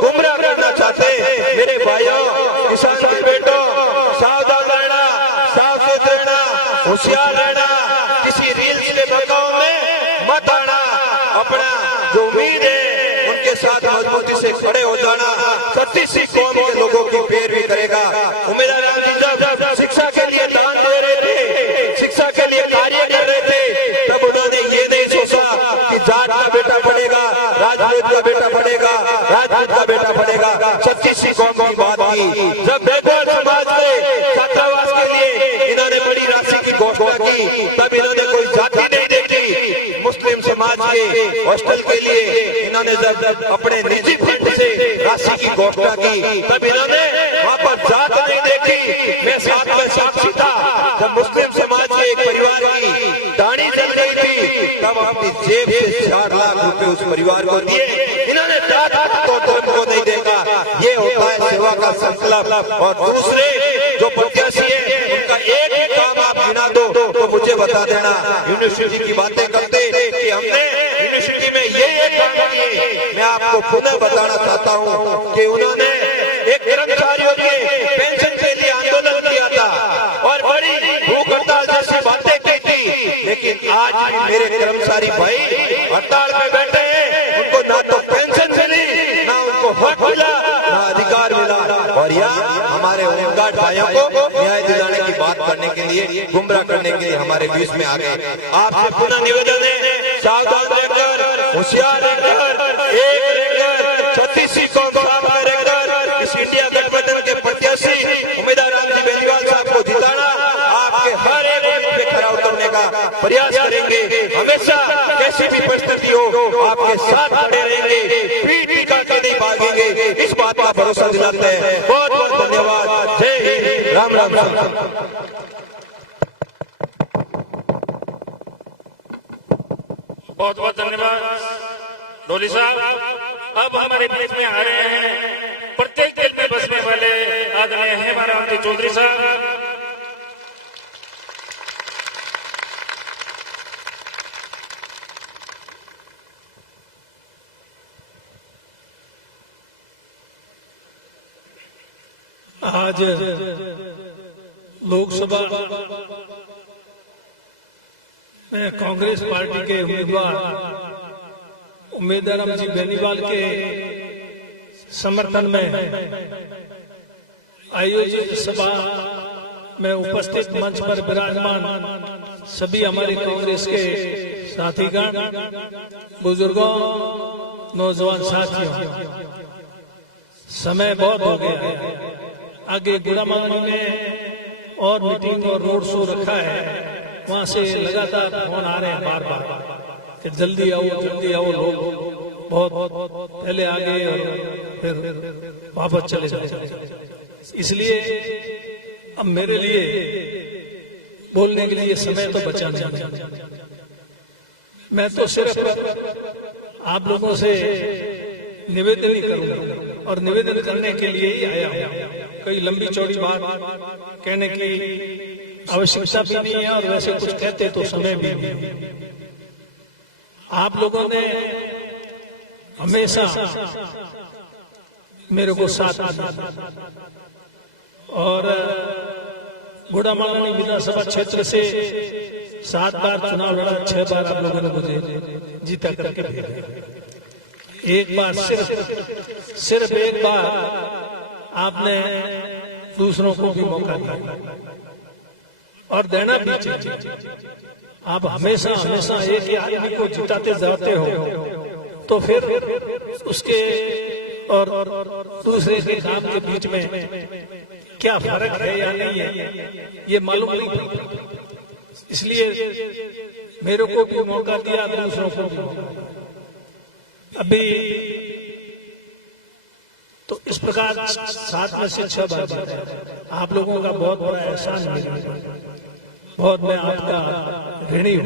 गुमराह करना चाहते हैं। मेरे भाइयों, किसान के बेटों, सावधान रहना, सावधान रहना, होशियार रहना, किसी रील्स के बहकाव में मत आना। अपना जो उम्मीद है उनके साथ मजबूती से खड़े हो जाना। 36 कौम के लोगों की पैरवी करेगा। उम्मीदवार जब शिक्षा के लिए दान दे रहे थे, शिक्षा के लिए कार्य कर रहे थे, तब उन्होंने ये नहीं सोचा कि जाट का बेटा पढ़ेगा, राजपूत का बेटा पढ़ेगा, राजपूत का बेटा पढ़ेगा। 36 कौम की बात की। जब बैकवर्ड समाज में छात्रावास के लिए इन्होंने बड़ी राशि की घोषणा की, तब इन्होंने कोई जाति नहीं देखी। मुस्लिम समाज के हॉस्टल के लिए इन्होंने जब अपने निजी फंड से राशि की घोषणा की, तब इन्होंने वहाँ पर जात नहीं देखी। मैं साथ में साक्षी था जब मुस्लिम समाज के एक परिवार की दाढ़ी जल रही थी, तब अपनी जेब से 4 लाख रुपए उस परिवार को दिए। इन्होंने जात तो धर्म को नहीं देखा। ये होता है सेवा का संकल्प। और दूसरे जो प्रत्याशी है उनका एक ही काम आप गिना दो तो मुझे बता देना। यूनिवर्सिटी की बातें करते कि हमने यूनिवर्सिटी में ये काम किए। मैं आपको पुनः बताना चाहता हूँ कि उन्होंने एक कर्मचारियों के पेंशन के लिए आंदोलन किया था और बड़ी भूख हड़ताल जैसी बातें की थी। लेकिन आज भी मेरे कर्मचारी भाई हड़ताल में बैठे हैं, उनको ना तो पेंशन मिली, ना उनको हक मिला, ना अधिकार मिला। और यहाँ हमारे होमगार्ड भाइयों को न्याय दिलाने की बात करने के लिए, गुमराह करने के लिए हमारे बीच में आ गए। आपसे पुनः निवेदन है, सावधान रहकर, होशियार रहकर, एक रहकर, 36 कौम सामने रहकर इस इंडिया गठबंधन के प्रत्याशी उम्मीदवार रामजी बेनीवाल साहब को जिताना। आपके हर एक पे खरा उतरने का प्रयास करेंगे। हमेशा कैसी भी परिस्थिति हो आपके साथ खड़े रहेंगे, पीठ दिखा के नहीं भागेंगे। इस बात का भरोसा दिलाते हैं। बहुत बहुत धन्यवाद। जय हिंद, राम राम राम। बहुत बहुत धन्यवाद डोली साहब। अब हमारे बीच में आ रहे हैं प्रत्येक दिल में बसने वाले आदरणीय हेमाराम जी चौधरी साहब। आज लोकसभा में कांग्रेस पार्टी के उम्मीदवार राम जी बेनीवाल के समर्थन में आयोजित सभा में उपस्थित मंच पर विराजमान सभी हमारे कांग्रेस के साथीगण, बुजुर्गों, नौजवान साथियों, समय बहुत हो गया है। आगे गुड़ामांगनी में और मीटिंग और रोड शो रखा है, वहां से लगातार फोन आ रहे हैं बार बार कि जल्दी आओ। लोग बहुत पहले आ गए और फिर वापस चले जाते। इसलिए अब मेरे लिए बोलने के लिए समय तो बचा नहीं। मैं तो सिर्फ आप लोगों से निवेदन ही करूंगा और निवेदन करने के लिए ही आया हूं। कोई लंबी चौड़ी बात कहने की आवश्यकता भी नहीं है और वैसे कुछ कहते तो समय भी नहीं। आप लोगों ने हमेशा मेरे को साथ दिया और गुड़ामांगनी विधानसभा क्षेत्र से 7 बार चुनाव लड़ा, 6 बार आप लोगों ने मुझे जीता करके भेजा। एक बार सिर्फ एक बार आपने दूसरों को भी मौका दिया और देना भी चाहिए। आप हमेशा एक ही आदमी को जिताते जाते हो तो फिर उसके और दूसरे के काम के बीच में क्या फर्क है या नहीं है ये मालूम नहीं। इसलिए मेरे को भी मौका दिया, दूसरों को भी। अभी तो इस प्रकार 7 में से 6 बार जीता। आप लोगों का बहुत बड़ा एहसान मेरे ऊपर, बहुत मैं आपका ऋणी हूं।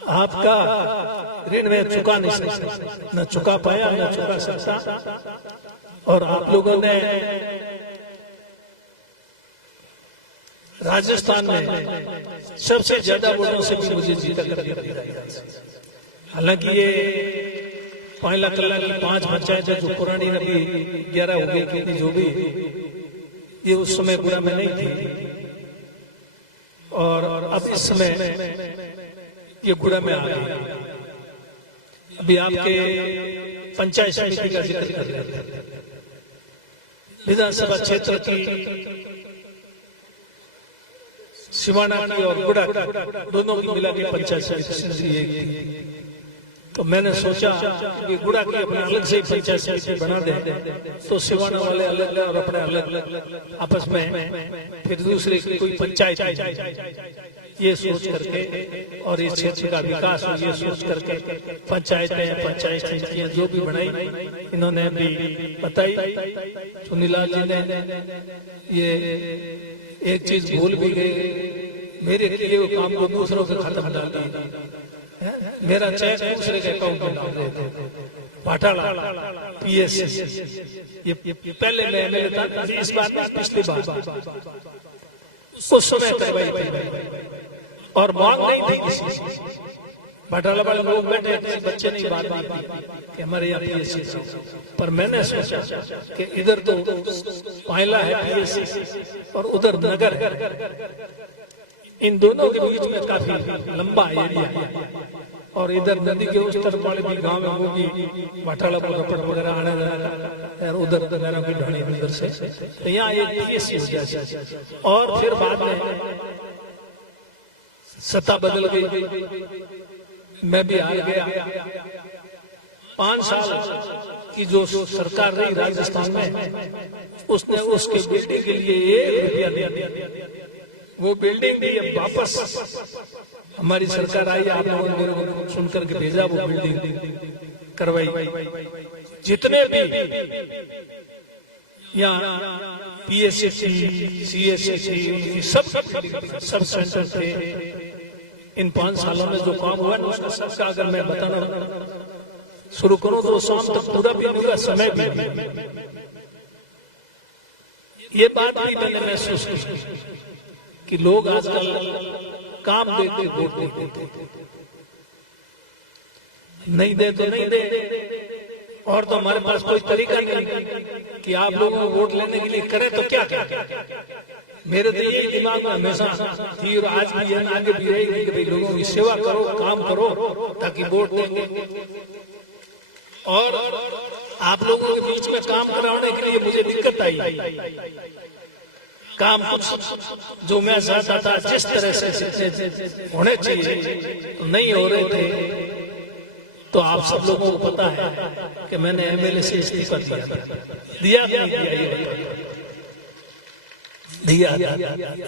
आपका ऋण मैं चुका नहीं सकता, न चुका पाया, न चुका सकता। और आप लोगों ने राजस्थान में सबसे ज्यादा वोटों से भी मुझे जीता करके दिया। हालांकि ये 5 लाख की 5 पंचायतें जो पुरानी अभी 11 हो गई, क्योंकि जो भी ये उस समय गुड़ा में नहीं थी, और अब इस समय ये गुड़ा में आ गई। अभी आपके पंचायत समिति का जिक्र कर रहे थे, विधानसभा क्षेत्र की सिवाना की और गुड़ा दोनों की मिला के पंचायत समिति एक थी। तो मैंने सोचा कि गुड़ा की अपने अलग से पंचायत समिति बना दे, तो सिवाना वाले अलग और अपने अलग आपस में फिर दूसरे की कोई पंचायत, ये सोच करके और इस क्षेत्र का विकास हो, ये सोच करके पंचायतें, पंचायत समितियां जो भी बनाई, इन्होंने भी बताई। चुनीलाल जी ने ये एक चीज भूल भी गई, मेरे किए हुए काम को दूसरों के खाते में डाल दिया। मेरा चेक दूसरे के अकाउंट में डाल रहे थे। पाटाला पीएससी, ये पहले मैं एमएलए था, इस बार नहीं, पिछली बार उस समय करवाई थी और मांग नहीं थी किसी से। पाटाला वाले लोग बैठे थे, बच्चे नहीं बात नहीं की कि हमारे यहाँ पीएससी, पर मैंने सोचा कि इधर तो पायला है पीएससी और उधर नगर है, इन दोनों के बीच में काफी लंबा एरिया है, और इधर नदी के उस तरफ वाले भी गांव में वो भी बाटाला रपट वगैरह आने जाना, और उधर नहरों की ढाणी उधर से, तो यहाँ एक पीएससी हो जाए। और फिर बाद में सत्ता बदल गई, मैं भी हार गया। 5 साल की जो सरकार रही राजस्थान में, उसने उसके बेटे के लिए 1 रुपया नहीं दिया। वो बिल्डिंग भी अब वापस हमारी सरकार आई, आप लोगों ने मेरे को सुनकर के भेजा, वो बिल्डिंग करवाई। जितने भी यहाँ पीएससी, सीएससी, सब सेंटर थे, इन 5 सालों में जो काम हुआ ना, उसका सबका अगर मैं बताना शुरू करूं तो शाम तक पूरा भी पूरा समय भी। ये बात भी मैंने महसूस की कि लोग आजकल काम देते, वोट नहीं देते, नहीं दे तो नहीं दे, और तो हमारे पास कोई तरीका नहीं कि आप लोगों को वोट लेने के लिए करें तो क्या क्या। मेरे तो यही दिमाग में हमेशा थी और आज भी है, आगे भी रहेगी कि भाई लोगों की सेवा करो, काम करो, ताकि वोट देंगे। और आप लोगों के बीच में काम कराने के लिए मुझे दिक्कत आई। काम जो मैं चाहता था जिस तरह से होने चाहिए नहीं हो रहे थे। तो आप सब लोगों को पता है कि मैंने एमएलए से इस्तीफा दिया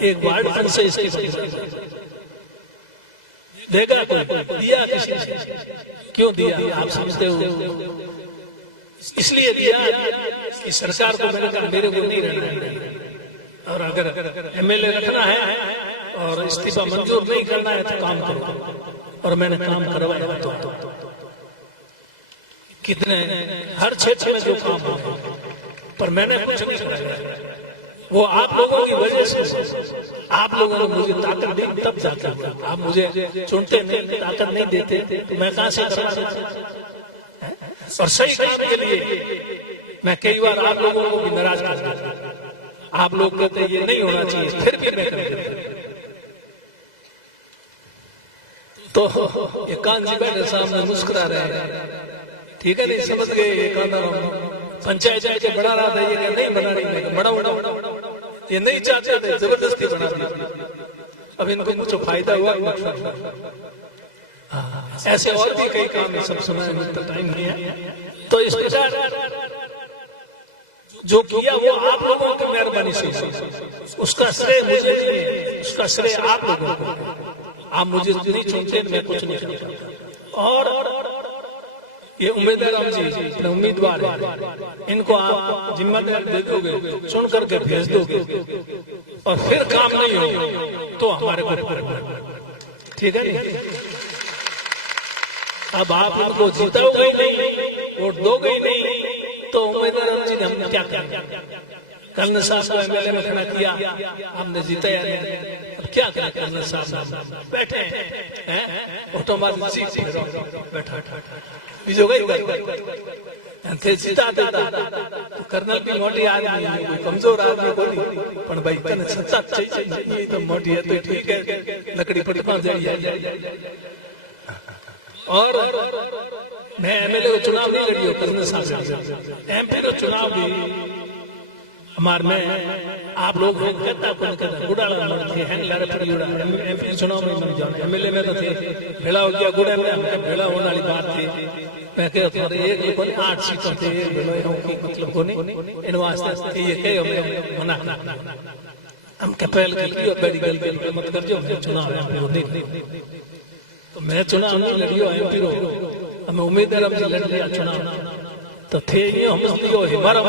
एक वार्ड फंड से इस्तीफा देगा कोई? दिया किसी ने? क्यों दिया आप समझते हो? इसलिए दिया कि सरकार को मैंने कहा मेरे को नहीं रहना है, और अगर एमएलए रखना है और इस्तीफा मंजूर नहीं करना है तो काम करो। और मैंने काम करवाया। तो कितने हर क्षेत्र में जो काम हो, पर मैंने कुछ नहीं कराया। वो आप लोगों की वजह से, आप लोगों ने मुझे ताकत दी तब जाकर। आप मुझे चुनते नहीं, ताकत नहीं देते तो मैं कहां से करवा। और सही काम के लिए मैं कई बार आप लोगों को भी नाराज कर देता। आप लोग कहते ये नहीं होना चाहिए, फिर भी मैं कर देता। तो ये कान जी बैठे सामने मुस्कुरा रहे हैं, ठीक है, नहीं समझ गए। ये कान पंचायत जाके बना रहा था, ये नहीं बना रही, बड़ा ये नहीं चाहते थे, जबरदस्ती बना दिया। अब इनको कुछ फायदा हुआ। ऐसे और भी कई काम है, सब समय मिलता टाइम नहीं है। तो इस प्रकार जो किया वो आप लोगों की मेहरबानी से, उसका श्रेय मुझे नहीं है, उसका श्रेय आप लोगों को। आप मुझे नहीं चुनते, मैं कुछ नहीं करता। और ये उम्मीदवार जी अपने उम्मीदवार है, इनको आप जिम्मेदारी दे दोगे, सुन करके भेज दोगे, और फिर काम नहीं हो तो हमारे को ठीक है। अब आप इनको जिताओगे नहीं, वोट दोगे नहीं, तो उम्मीदवार जी ने हमने क्या किया? कर्नल साहब को एमएलए में खड़ा किया, हमने जिताया नहीं। अब क्या करें? कर्नल साहब बैठे हैं, ऑटोमेटिक सीट बैठा बीजो गई थे जीता देता तो कर्नल भी मोटी आदमी है, कोई कमजोर आदमी बोली, पण भाई तने सत्ता चाहिए, ये तो मोटी है तो ठीक है, लकड़ी पटका जाइए। और मैं एमएलए को चुनाव नहीं लड़ी हूँ कर्नल साहब से, एमपी को चुनाव भी हमारे में आप लोग कहता कौन कहता गुड़ाला हैं लारे पड़ी गुड़ा एमपी चुनाव में नहीं जाओ, एमएलए में तो थे भेड़ा हो गया गुड़े में, हमने भेड़ा होने वाली बात थी। मैं कह थोड़े एक लोगों ने 8 सीटों थे, एक भेड़ो की मतलब कोने इन वास्ते ये कहे हमें मना हम कैपेल के लिए बड़ी गलती मत कर जो चुनाव नहीं, तो मैं चुनाव नहीं लड़ियो एमपी रो, हमें उम्मीद है हम लड़ लिया चुनाव तो थे ये हम लियो हमारा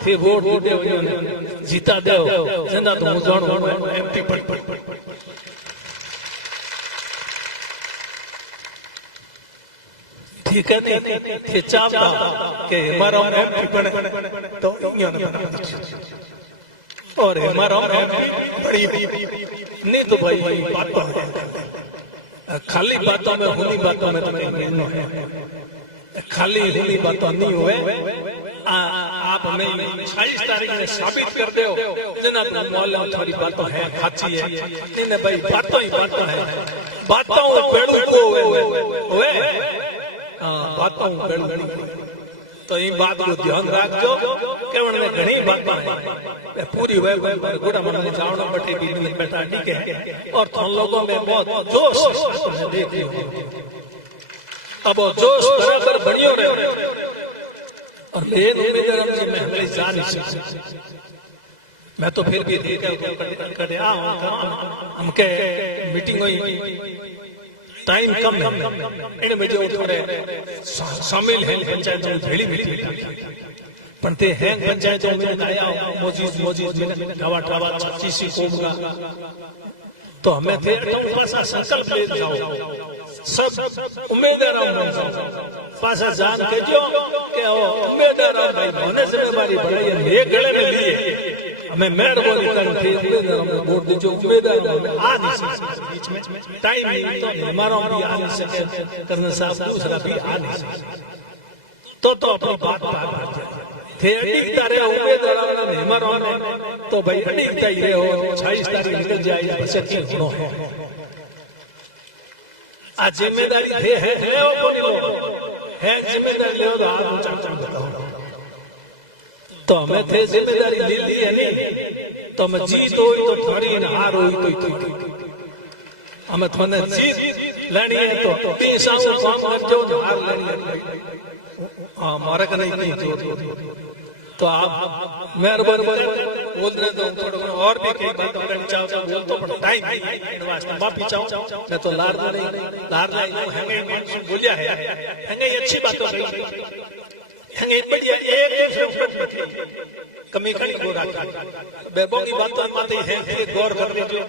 थे वोट दे जीता दे जिंदा तो मुजान एमपी पर ठीक है नहीं थे चाहता कि हमारा एमपी बने तो और हमारा एमपी बड़ी नहीं तो भाई बातों में खाली बातों में हुनी बातों में तो खाली हुनी बातों नहीं हुए। आप हमें 28 तारीख में साबित कर दो जना तो मोहल्ले में थोड़ी बातों है खाची है नहीं भाई बातों ही बातों है, बातों बेड़ू को हुए बातों बेड़ू तो इन बात को ध्यान रखो केवल में घनी बातें है पूरी हुए गुड़ा मन में जावना बटे भी में बैठा ठीक है। और तुम लोगों में बहुत जोश देखिए, अब जोश बराबर बढ़ियो रहे और मेन उम्मीदवार मैं हमारी जान ही मैं तो फिर भी करे हमके मीटिंग हुई टाइम कम है इन मुझे थोड़े शामिल है पंचायत में भेड़ी मीटिंग पण ते हैं पंचायतों में आया मौजूद में ठावा 36 कोम का तो हमें थे पासा संकल्प ले जाओ सब उम्मीदवार पासा जान के जो के उम्मीदवार भाई होने से हमारी बड़ाई ये गले में लिए हमें मेहरबानी करके उम्मीदवार वोट दीजिए। उम्मीदवार में आ नहीं सकते बीच में टाइम नहीं तो हमारा भी आ नहीं सके कर्नल साहब दूसरा भी आ नहीं सके तो अपनी बात पार थे अड़ीकता रहे उम्मीदवार ने हमारा तो भाई अड़ीकता ही रहे हो 26 तारीख निकल जाए बस की होनो है आ जिम्मेदारी है वो कोनी लो है जिम्मेदारी ले तो आप ऊंचा बताओ तो हमें थे जिम्मेदारी ली है नहीं तो मैं जीत हो तो थोड़ी न हार हो तो हमें थोड़े जीत लेनी है तो 3 साल काम कर जो हार लेनी है हाँ हमारा का नहीं तो आप मेहरबानी बोल रहे तो थोड़ा और भी कई बातें करनी चाहो तो बोल तो पर टाइम नहीं वास्ते माफी चाहो मैं तो लार नहीं हमें बोलिया है हमें अच्छी बातों कही हमें बढ़िया एक दूसरे कमी कहीं को रखा बेबों की बातों माते हैं गौर कर लीजिए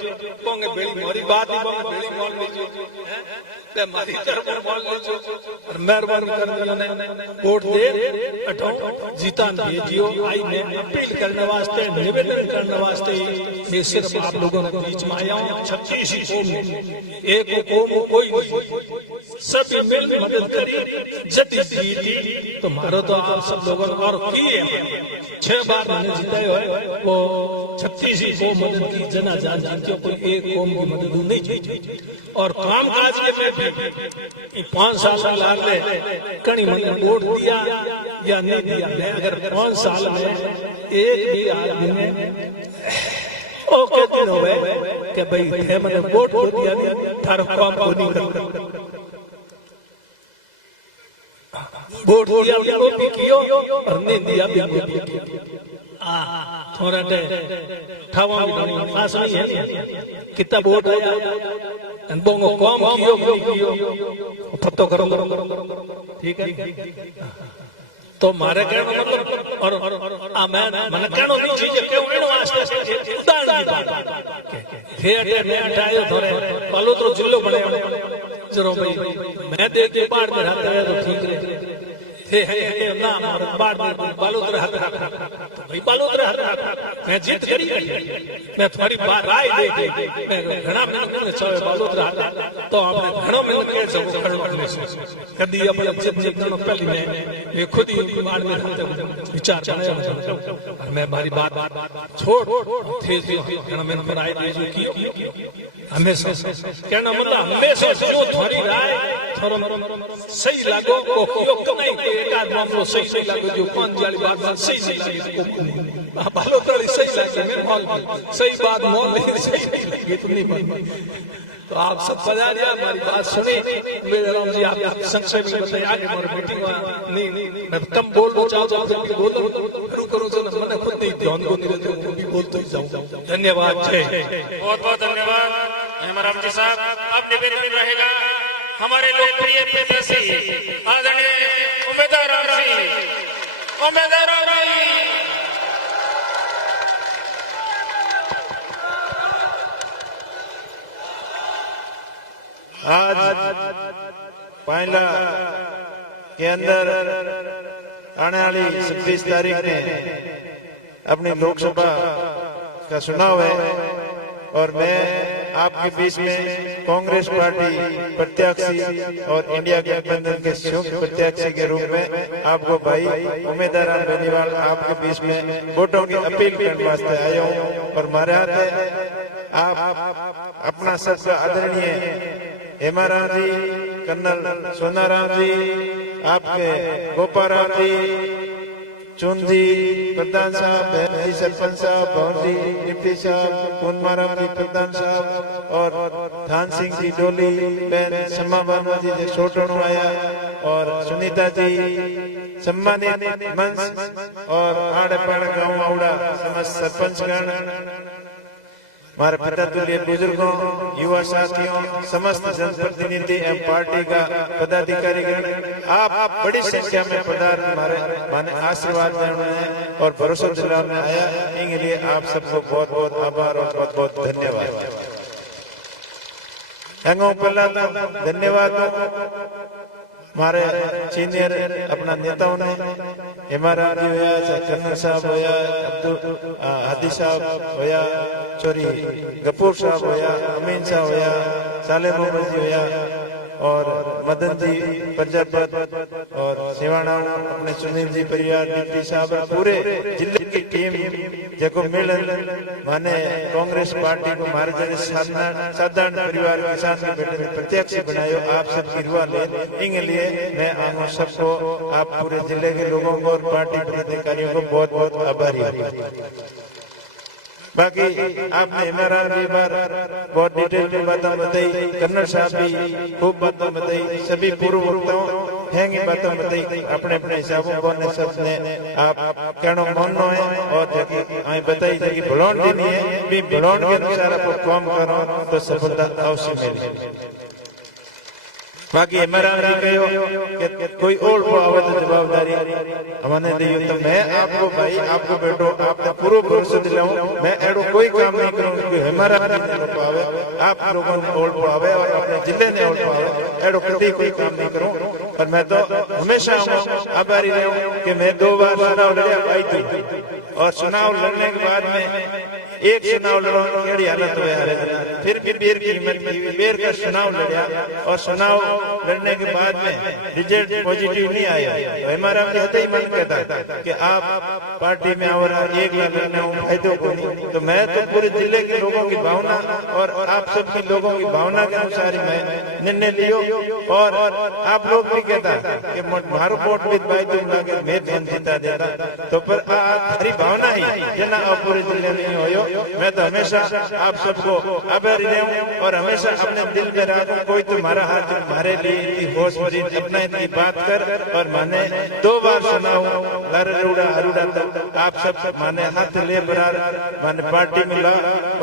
बोंगे बेड़ी मोरी बात ही बोंगे बेड़ी मोल लीजिए ते मारी तरफ बोल लीजिए और मेहरबानी करने वोट दे अठो जीतान भेजियो आई मैं अपील करने वास्ते निवेदन करने वास्ते मैं सिर्फ आप लोगों के बीच में आया हूं 36 कौम एक कौम कोई नहीं सभी मिल मदद करी जति जीती तो मारो तो आप सब लोगों ने और की है 6 बार मैंने जिताए हुए वो 36 कौम मदद की जना जान जीतियो कोई एक कौम की मदद नहीं की और काम काज के में 5 साल लाग ले कणी मैंने वोट दिया या नहीं दिया मैं अगर 5 साल में एक भी आदमी ने ओ कहती होवे कि भाई थे मने वोट को दिया थारो काम को नहीं कर वोट दिया भी कियो और नहीं दिया भी कियो आ थोड़ा दे ठावा भी नहीं पास नहीं है कितना वोट आया अन बोंगो काम कियो पत्तो करो ठीक है तो मारे कहने मतलब और आ मैं मन कहनो नहीं चीज के उनो वास्ते उदाहरण की बात थे अटे मैं हटायो थोड़े बालोतरो जिल्लो बने जरो भाई मैं देख के बाढ़ में रहता है तो ठीक है थे ना और बाढ़ में बालोतरा हाथ तो भाई बालोतरा हाथ मैं जीत करी मैं थोड़ी बात राय दे के मैं घणा में चाहे बालोतरा हाथ तो आपने घणो में के सब खड़ो करने से कदी अपने जीत करनो पहली मैं खुद ही बाढ़ में रहते विचार करने मैं हमारी बात छोड़ थे जो घणा में पर राय दे जो की हमेशा कहना मतलब हमेशा जो थोड़ी राय थोड़ा सही लागो को क्यों नहीं एकाध मामलो सही नहीं लगे जो पांच वाली बात सही नहीं लगे भालो तो सही लगे मेरे मॉल सही बात मॉल नहीं सही नहीं लगी तो नहीं तो आप सब बजा दिया हमारी बात सुनी मेरे राम जी आप संक्षेप में बताइए आगे हमारी मीटिंग नहीं मैं कम बोल दो चाहो तो आप बोल शुरू करो जो मैंने खुद नहीं ध्यान को नहीं देते वो भी बोलते ही जाऊँ धन्यवाद जय बहुत बहुत धन्यवाद हेमराम जी साहब। अब निवेदन रहेगा हमारे लोकप्रिय प्रत्याशी आदरणीय उमेदवार राम जी आज पहला के अंदर आने वाली 26 तारीख ने अपनी लोकसभा का चुनाव है और मैं आपके बीच में कांग्रेस पार्टी प्रत्याशी और इंडिया गठबंधन के संयुक्त प्रत्याशी के रूप में आपको भाई उमेदवार बेनीवाल आपके बीच में वोटों की अपील करने वास्ते आया हूँ और हमारे हाथ है आप अपना सबसे आदरणीय हेमाराम जी, कर्नल सोनाराम जी, आपके गोपाराम जी, चुन जी, प्रधान साहब, बहन सरपंच साहब, भवन जी, डिप्टी साहब, पूनमाराम जी, प्रधान साहब और धान सिंह जी डोली, बहन सम्मा वर्मा जी जो छोटों आया और सुनीता जी, सम्मानित मंच और आड़े पाड़े गाँव आउड़ा समस्त सरपंच गण, हमारे पिता तुल्य बुजुर्गों, युवा साथियों, समस्त जनप्रतिनिधि एवं पार्टी का पदाधिकारी गण, आप बड़ी संख्या में पधार हमारे माने आशीर्वाद देने हैं और भरोसा दिलाने आया, इनके लिए आप सबको बहुत बहुत आभार और बहुत बहुत धन्यवाद। पहला धन्यवाद हमारे सीनियर अपना नेताओं ने हेमाराम जी होया, कर्नल साहब होया, अब्दुल हादी साहब होया, चोरी गफूर साहब होया, अमीन साहब होया, साले मोहम्मद जी होया और मदन जी प्रजापत और सेवाणा अपने सुनील जी परिवार डिप्टी साहब पूरे जिले की टीम देखो मिल माने कांग्रेस पार्टी को हमारे जैसे साधारण परिवार किसान के बेटे में प्रत्याशी बनायो आप सबकी रुआ ले इनके लिए मैं आऊँ सबको आप पूरे जिले के लोगों को और पार्टी पदाधिकारियों को बहुत बहुत आभारी हूँ। बाकी आपने हेमाराम जी बार बहुत डिटेल में बातें बताई, कर्नल साहब भी खूब बातें बताई, सभी पूर्व वक्ताओं हैंगी बातें बताई अपने अपने हिसाबों को सबने आप कहना मानना है और जगह आई बताई जगह भलौन देनी है भी भलौन के अनुसार आप काम करो तो सफलता अवश्य मिलेगी। बाकी हेमाराम जी कहो कि कोई और को आवे तो जवाबदारी हमने दी तो मैं आपको भाई आपको बेटो आपने पूरा भरोसा दिलाऊं मैं एडो कोई काम नहीं करूंगा कि हेमाराम जी ने पावे आप लोगों ने और पावे और अपने जिले ने और पावे एडो कभी कोई काम नहीं करूं पर मैं तो हमेशा आभारी रहूं कि मैं 2 बार चुनाव लड़ा भाई थी और चुनाव लड़ने के बाद में एक चुनाव लड़ो केड़ी हालत हुआ फिर भी बेर का चुनाव लड़ा और चुनाव लड़ने के बाद में रिजल्ट पॉजिटिव नहीं आया तो हमारा ही मन कहता कि आप पार्टी में और एक लड़ने फायदों को नहीं। तो मैं तो पूरे जिले के लोगों की भावना और आप सबके लोगों की भावना के अनुसार ही मैं निर्णय लियो। और आप लोग भी कहता कि मारो वोट भी भाई तुम लागे मैं धन जीता देता, तो पर हरी भावना ही जना पूरे जिले में हो। मैं तो हमेशा आप सबको आभारी रहूं और हमेशा अपने दिल में रखूं। कोई तुम्हारा हाथ तुम्हारे लिए होश मरीज अपना इतनी बात कर और मैंने 2 बार सुनाऊं लरूड़ा हरूड़ा तक आप सब माने हाथ ले बरार माने पार्टी मिला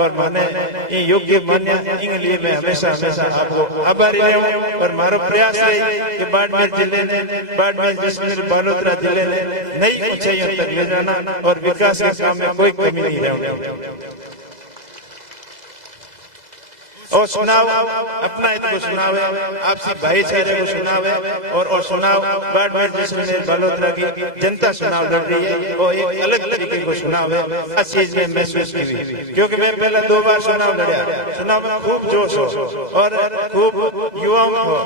और माने ये योग्य मान्य इन लिए मैं हमेशा आपको आभारी रहूं। और मारो प्रयास है कि बाड़मेर जिले ने बाड़मेर जैसलमेर बालोतरा जिले ने नई ऊंचाइयों तक ले जाना और विकास के काम में कोई कमी नहीं रहने। और सुनाव अपना इनको सुनाव है, आपसी भाईचारे को सुनाव है और सुनाव बाड़मेर जैसलमेर बालोतरा की जनता चुनाव लड़ रही है और एक अलग तरीके को चुनाव है। इस चीज में महसूस की हुई क्योंकि मैं पहले 2 बार चुनाव लड़ा, चुनाव में खूब जोश हो और खूब युवाओं को,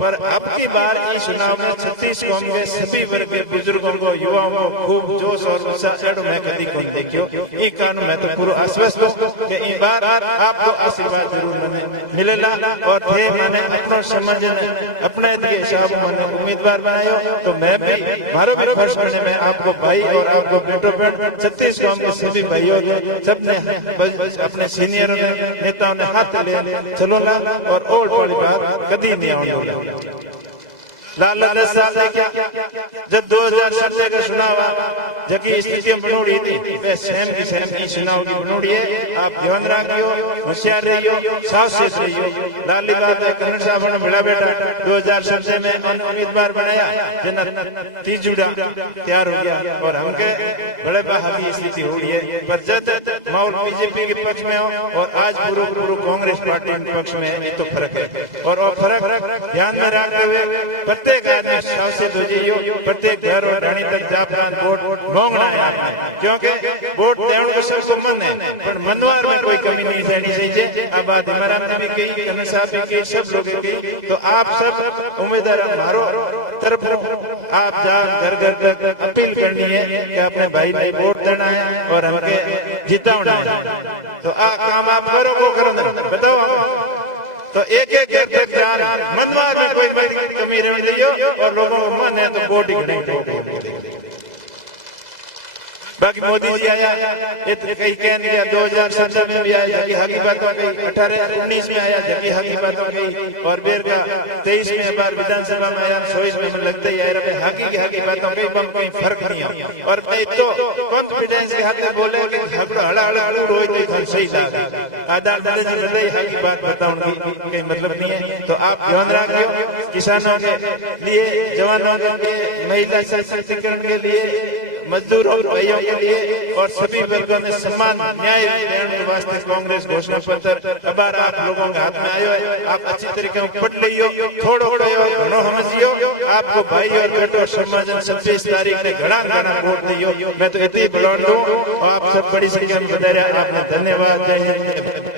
पर अब की बार इस चुनाव में 36 कौम के सभी वर्ग के बुजुर्गों को युवाओं को खूब जोश और उत्साह मैं कभी कौन देखियो। ये कारण मैं तो पूरा आश्वस्त हूँ कि इस बार आपको आशीर्वाद जरूर मिलेला। और थे मैंने अपना समझ अपने हिसाब मैंने उम्मीदवार बनायो, तो मैं भी भारत में फर्स्ट करने में आपको भाई और आपको बेटो बहन 36 गांव के सभी भाइयों सबने अपने सीनियर नेताओं ने हाथ ले चलो ला और बड़ी बात कभी नहीं आने लाल 10 साल में क्या जब 2017 का चुनाव जबकि स्थिति बनोड़ी थी वे सेम की सेम की चुनाव की बनोड़ी है। आप ध्यान रखियो, होशियार रहियो, सावधान रहियो। लाली बात है कन्नड़ साहब ने मिला बेटा 2017 में उम्मीदवार बनाया जना तीजुड़ा तैयार हो गया और हमके बड़े बहावी स्थिति हो रही है। पर जब माहौल बीजेपी के पक्ष में हो और आज पूरा कांग्रेस पार्टी के पक्ष में है, ये तो फर्क है। और वो फर्क ध्यान में रखते हुए प्रत्येक आदमी सावधान हो जाइयो। प्रत्येक घर और ढाणी तक जापान वोट मांगना है क्योंकि वोट देने को सबको मन है, पर मनवार में कोई कमी नहीं रहनी चाहिए। अब बात इमरान ने भी कही, कन्नड़ साहब भी कही, सब लोग कही। तो आप सब उम्मीदवार हमारो तरफ आप जा घर घर तक अपील करनी है कि अपने भाई भाई वोट देना है और हमके जिताना है। तो आ काम आप करो वो करो बताओ। तो एक घर तक जान मनवार में कोई बड़ी कमी रहने दियो और लोगों को मन है तो वोट ही करेंगे। बाकी मोदी जी आया कई कहन गया 2017 में भी आया जबकि हकी बातों कही, 18-19 में आया जबकि हकी बातों कही और बेर का 23 में बार विधानसभा में आया 24 में लगता ही आया हकी बातों कही बम कोई फर्क नहीं है। और मैं तो कॉन्फिडेंस के हाथ में बोले कि हड़ा हो सही आधार हकी बात बताऊंगी कोई मतलब नहीं है। तो आप ध्यान रखियो किसानों के लिए, जवानों के, महिला सशक्तिकरण के लिए, मजदूर और भाइयों के लिए और सभी वर्गों में सम्मान न्याय देने के वास्ते कांग्रेस घोषणा पत्र अब आप लोगों के हाथ में आयो है। आप अच्छी तरीके से पढ़ लियो, थोड़ो घणो समझियो। आपको भाई और बेटो समाज 26 तारीख ने घना वोट दियो। मैं तो इतनी बुलंद हूँ और आप सब बड़ी संख्या में बधाई। आपने धन्यवाद। जय हिंद।